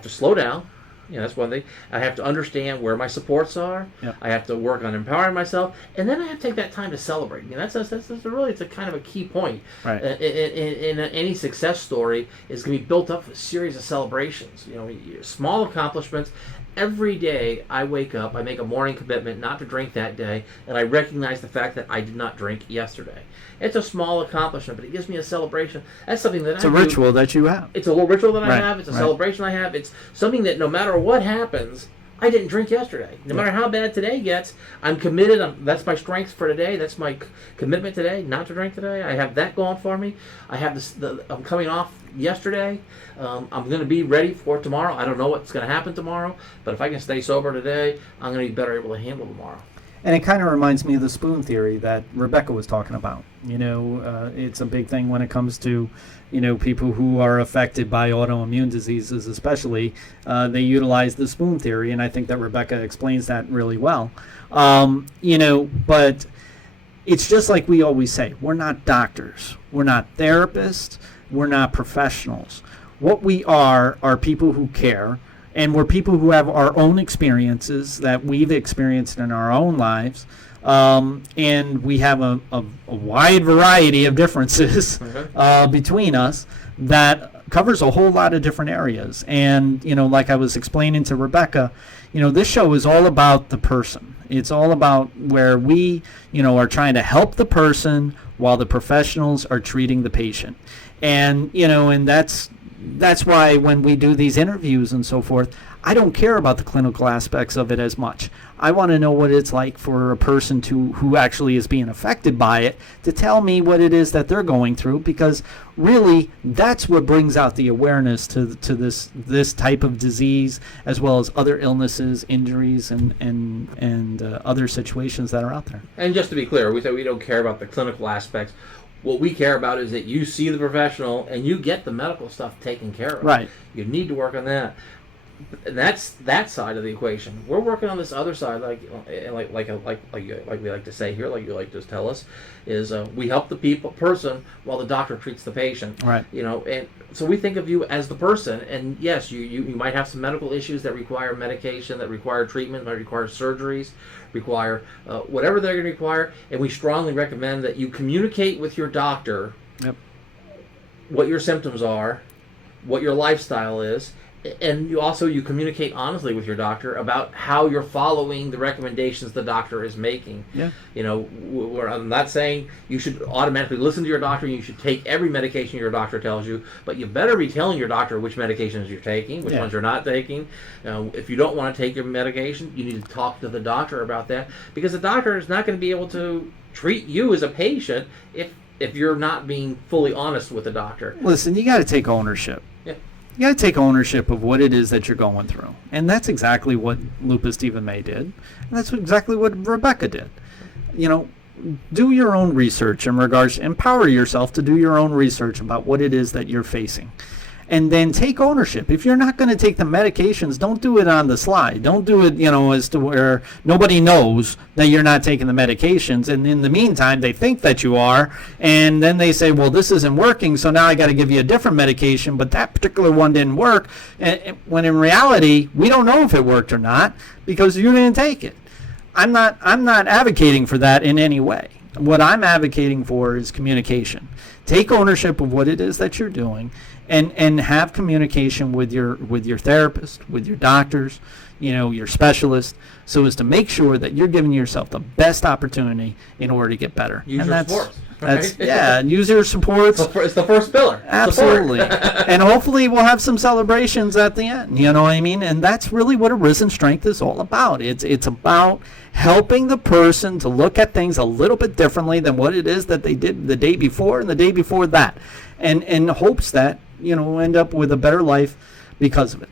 slow down. That's one thing. I have to understand where my supports are. Yep. I have to work on empowering myself, and then I have to take that time to celebrate. That's really, it's a kind of a key point. Right. In any success story is going to be built up with a series of celebrations. Small accomplishments. Every day I wake up, I make a morning commitment not to drink that day, and I recognize the fact that I did not drink yesterday. It's a small accomplishment, but it gives me a celebration. That's something that it's a ritual that you have. It's a little ritual that I have. It's a celebration I have. It's something that no matter what happens, I didn't drink yesterday. No matter how bad today gets, I'm committed. That's my strength for today. That's my commitment today, not to drink today. I have that going for me. I have this. I'm coming off yesterday. I'm going to be ready for tomorrow. I don't know what's going to happen tomorrow, but if I can stay sober today, I'm going to be better able to handle tomorrow. And it kind of reminds me of the spoon theory that Rebecca was talking about. It's a big thing when it comes to, people who are affected by autoimmune diseases, especially. They utilize the spoon theory, and I think that Rebecca explains that really well. But it's just like we always say, we're not doctors, we're not therapists, we're not professionals. What we are people who care. And we're people who have our own experiences that we've experienced in our own lives. And we have a wide variety of differences between us that covers a whole lot of different areas. And, like I was explaining to Rebecca, this show is all about the person. It's all about where we, are trying to help the person while the professionals are treating the patient. And, and that's why when we do these interviews and so forth, I don't care about the clinical aspects of it as much. I want to know what it's like for a person who actually is being affected by it to tell me what it is that they're going through, because really that's what brings out the awareness to this type of disease, as well as other illnesses, injuries, and other situations that are out there. And just to be clear, we say we don't care about the clinical aspects. What we care about is that you see the professional and you get the medical stuff taken care of. Right. You need to work on that. And that's that side of the equation. We're working on this other side, like we like to say here, like you like to tell us, is we help the person while the doctor treats the patient. Right. And so we think of you as the person. And yes, you might have some medical issues that require medication, that require treatment, might require surgeries, require whatever they're going to require. And we strongly recommend that you communicate with your doctor what your symptoms are, what your lifestyle is, And you communicate honestly with your doctor about how you're following the recommendations the doctor is making. Yeah. I'm not saying you should automatically listen to your doctor. You should take every medication your doctor tells you, but you better be telling your doctor which medications you're taking, which ones you're not taking. If you don't want to take your medication, you need to talk to the doctor about that, because the doctor is not going to be able to treat you as a patient if you're not being fully honest with the doctor. Listen, you got to take ownership. Yeah. You got to take ownership of what it is that you're going through. And that's exactly what Lupus Stephen May did. And that's exactly what Rebecca did. Do your own research in regards, empower yourself to do your own research about what it is that you're facing. And then take ownership. If you're not going to take the medications, don't do it on the slide. Don't do it, as to where nobody knows that you're not taking the medications. And in the meantime, they think that you are. And then they say, well, this isn't working, so now I got to give you a different medication, but that particular one didn't work. And when in reality, we don't know if it worked or not because you didn't take it. I'm not advocating for that in any way. What I'm advocating for is communication. Take ownership of what it is that you're doing, and have communication with your therapist, with your doctors, your specialist, so as to make sure that you're giving yourself the best opportunity in order to get better. Use your supports. And use your supports. It's the first pillar. Absolutely. And hopefully we'll have some celebrations at the end. You know what I mean? And that's really what Arisen Strength is all about. It's about helping the person to look at things a little bit differently than what it is that they did the day before and the day before that. And in hopes that, end up with a better life because of it.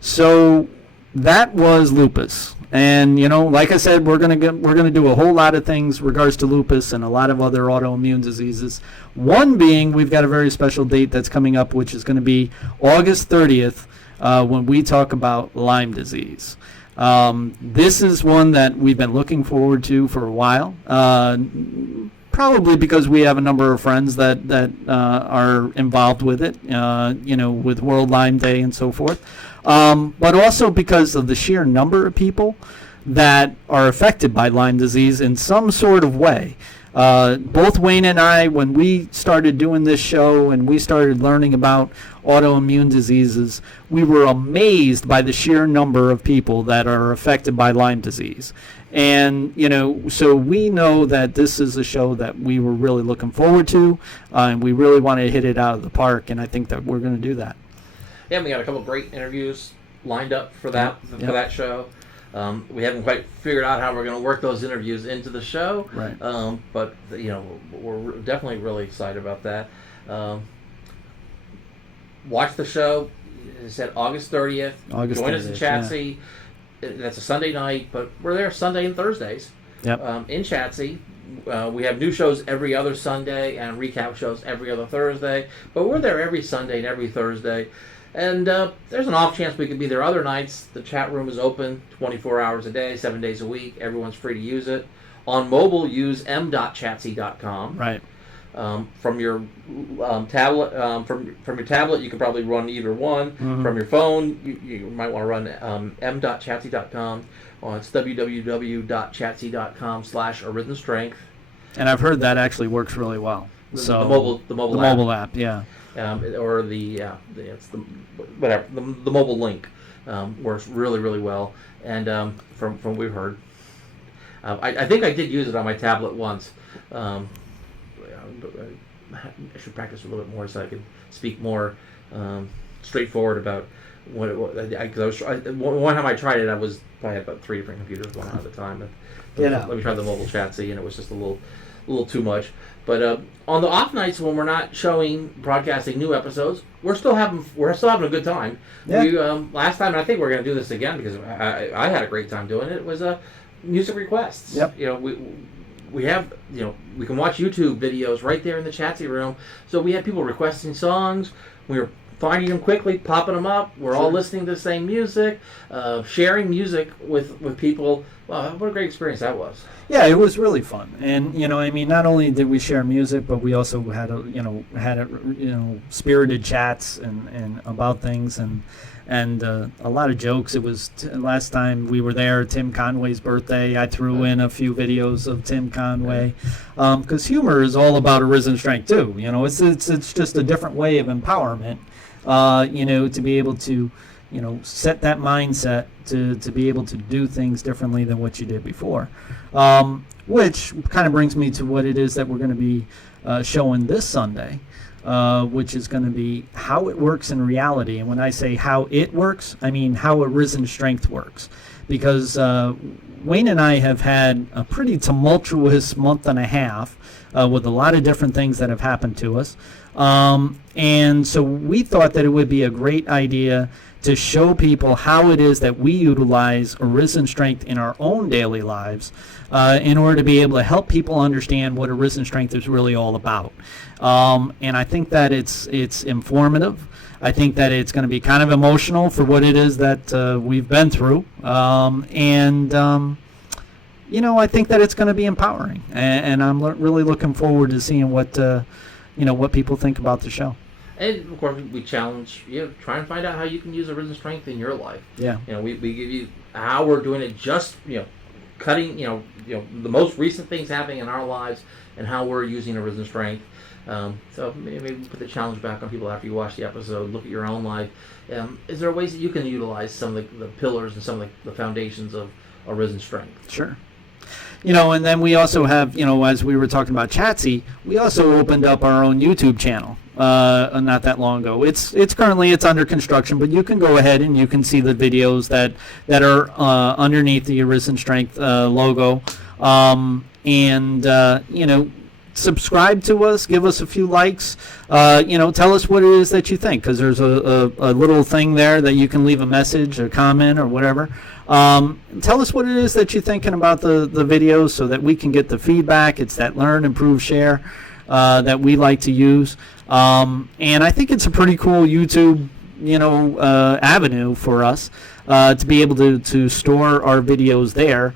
So that was lupus. And, like I said, we're going to do a whole lot of things regards to lupus and a lot of other autoimmune diseases. One being, we've got a very special date that's coming up, which is going to be August 30th, when we talk about Lyme disease. This is one that we've been looking forward to for a while. Probably because we have a number of friends that are involved with it, with World Lyme Day and so forth. But also because of the sheer number of people that are affected by Lyme disease in some sort of way. Both Wayne and I, when we started doing this show and we started learning about autoimmune diseases, we were amazed by the sheer number of people that are affected by Lyme disease. And, so we know that this is a show that we were really looking forward to, and we really want to hit it out of the park, and I think that we're going to do that. Yeah, we got a couple of great interviews lined up for that show. We haven't quite figured out how we're going to work those interviews into the show, right? But we're definitely really excited about that. Watch the show. It's at August 30th. Join us in Chatsey. Yeah. That's a Sunday night, but we're there Sunday and Thursdays. Yep. In Chatsey. We have new shows every other Sunday and recap shows every other Thursday, but we're there every Sunday and every Thursday. And there's an off chance we could be there other nights. The chat room is open 24 hours a day, 7 days a week. Everyone's free to use it. On mobile, use m.chatsey.com. Right. From your tablet, from your tablet, you can probably run either one. Mm-hmm. From your phone, you might want to run m.chatsey.com. It's www.chatsey.com/Arisen Strength. And I've heard that actually works really well. The mobile app, yeah. Or the mobile link works really, really well. And from what we've heard, I think I did use it on my tablet once. I should practice a little bit more so I can speak more straightforward about what it was. One time I tried it, I had about 3 different computers going on at the time. Let me try the mobile Chatsey, and it was just a little too much. But on the off nights when we're not broadcasting new episodes, we're still having a good time. Yeah. We last time, and I think we're going to do this again because I had a great time doing it. It was music requests. Yep. We have, we can watch YouTube videos right there in the Chatsey room. So we had people requesting songs. We were finding them quickly, popping them up. We're all listening to the same music, sharing music with people. Wow, what a great experience that was. Yeah, it was really fun. And, not only did we share music, but we also had spirited chats and about things and a lot of jokes. It was last time we were there, Tim Conway's birthday. I threw in a few videos of Tim Conway because humor is all about Arisen Strength too. It's just a different way of empowerment to be able to, set that mindset to be able to do things differently than what you did before. Which kind of brings me to what it is that we're going to be showing this Sunday, which is going to be how it works in reality. And when I say how it works, I mean how Arisen Strength works. Because Wayne and I have had a pretty tumultuous month and a half with a lot of different things that have happened to us. And so we thought that it would be a great idea to show people how it is that we utilize Arisen Strength in our own daily lives in order to be able to help people understand what Arisen Strength is really all about. And I think that it's informative. I think that it's going to be kind of emotional for what it is that we've been through. I think that it's going to be empowering. And I'm really looking forward to seeing what people think about the show. And of course, we challenge you, try and find out how you can use Arisen Strength in your life. Yeah. We give you how we're doing it, just cutting the most recent things happening in our lives and how we're using Arisen Strength. So maybe put the challenge back on people after you watch the episode. Look at your own life. Is there ways that you can utilize some of the pillars and some of the foundations of Arisen Strength? Sure. And then we also have, as we were talking about Chatsy, we also opened up our own YouTube channel not that long ago. It's currently under construction, but you can go ahead and you can see the videos that are underneath the Arisen Strength logo. Subscribe to us, give us a few likes, tell us what it is that you think, because there's a little thing there that you can leave a message, a comment, or whatever. Tell us what it is that you're thinking about the videos so that we can get the feedback. It's that learn, improve, share that we like to use. And I think it's a pretty cool YouTube, avenue for us to be able to store our videos there.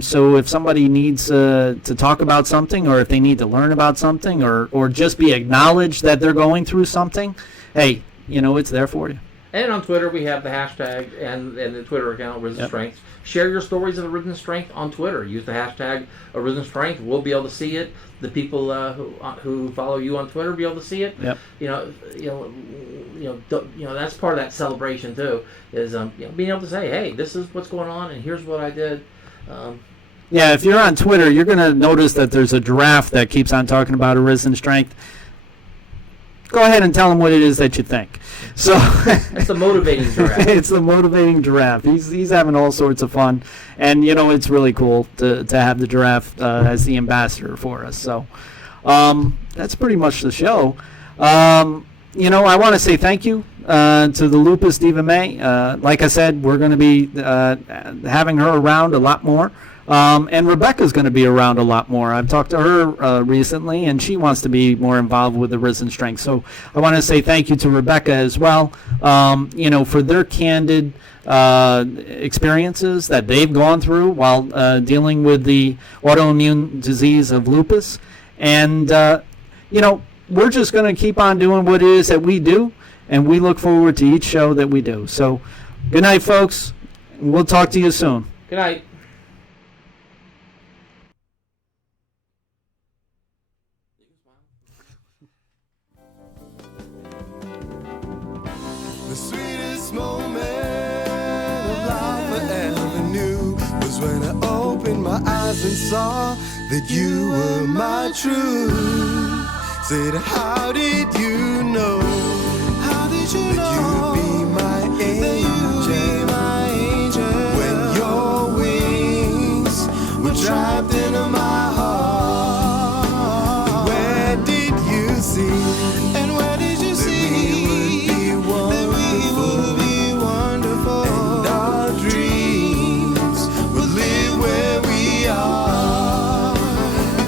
So if somebody needs to talk about something, or if they need to learn about something, or just be acknowledged that they're going through something, hey, it's there for you. And on Twitter, we have the hashtag and the Twitter account, Arisen Strength. Share your stories of Arisen Strength on Twitter. Use the hashtag Arisen Strength. We'll be able to see it. The people who follow you on Twitter will be able to see it. Yep. That's part of that celebration too. Is being able to say, hey, this is what's going on, and here's what I did. Yeah, if you're on Twitter, you're going to notice that there's a giraffe that keeps on talking about Arisen Strength. Go ahead and tell him what it is that you think. So it's the motivating giraffe. It's the motivating giraffe. He's having all sorts of fun, and it's really cool to have the giraffe as the ambassador for us. So that's pretty much the show. I want to say thank you to the Lupus Diva May. Like I said, we're going to be having her around a lot more. And Rebecca's going to be around a lot more. I've talked to her recently, and she wants to be more involved with the Arisen Strength. So I want to say thank you to Rebecca as well, for their candid experiences that they've gone through while dealing with the autoimmune disease of lupus. And, we're just going to keep on doing what it is that we do, and we look forward to each show that we do. So good night, folks. We'll talk to you soon. Good night. The sweetest moment of life I ever knew was when I opened my eyes and saw that you were my truth. Said, how did you know? How did you know? That you'd be my angel. When your wings were trapped into my heart. Where did you see? And where did you see? That we would be wonderful. And our dreams would live where we are.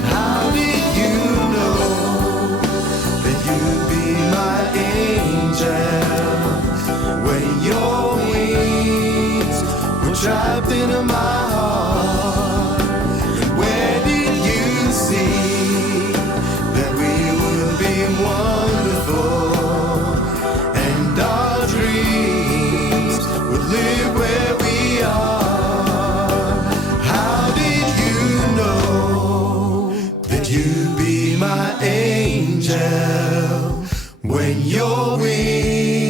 How did you know that you'd be my angel? When your wings were trapped into my heart. And where did you see that we would be wonderful? And our dreams would live where we are. How did you know that you'd be my angel? When your wings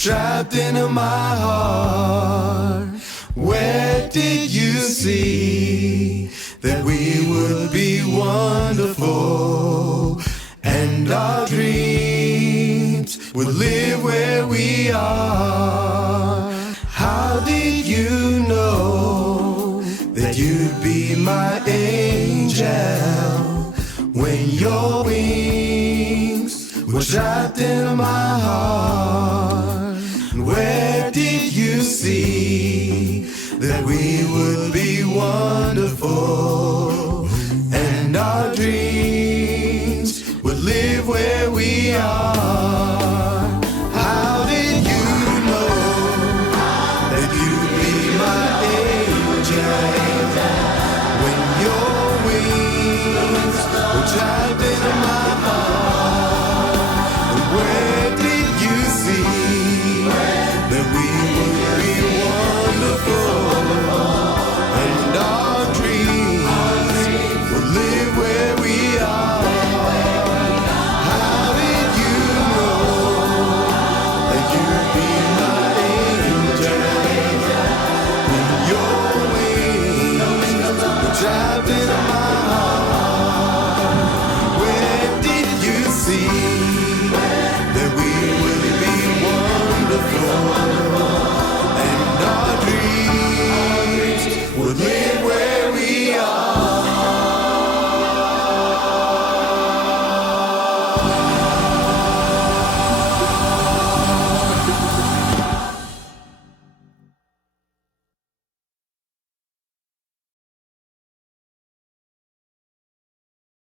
trapped into my heart. Where did you see that we would be wonderful and our dreams would live where we are? How did you know that you'd be my angel when your wings were trapped in my heart? Where did you see that we would be wonderful and our dreams would live where we are? How did you know that you'd be my angel when your wings were trapped in my heart? And where did you see that we would be wonderful and our dreams would live where we are? How did you know that you'd be my angel when your wings were trapped in my heart? Where did you see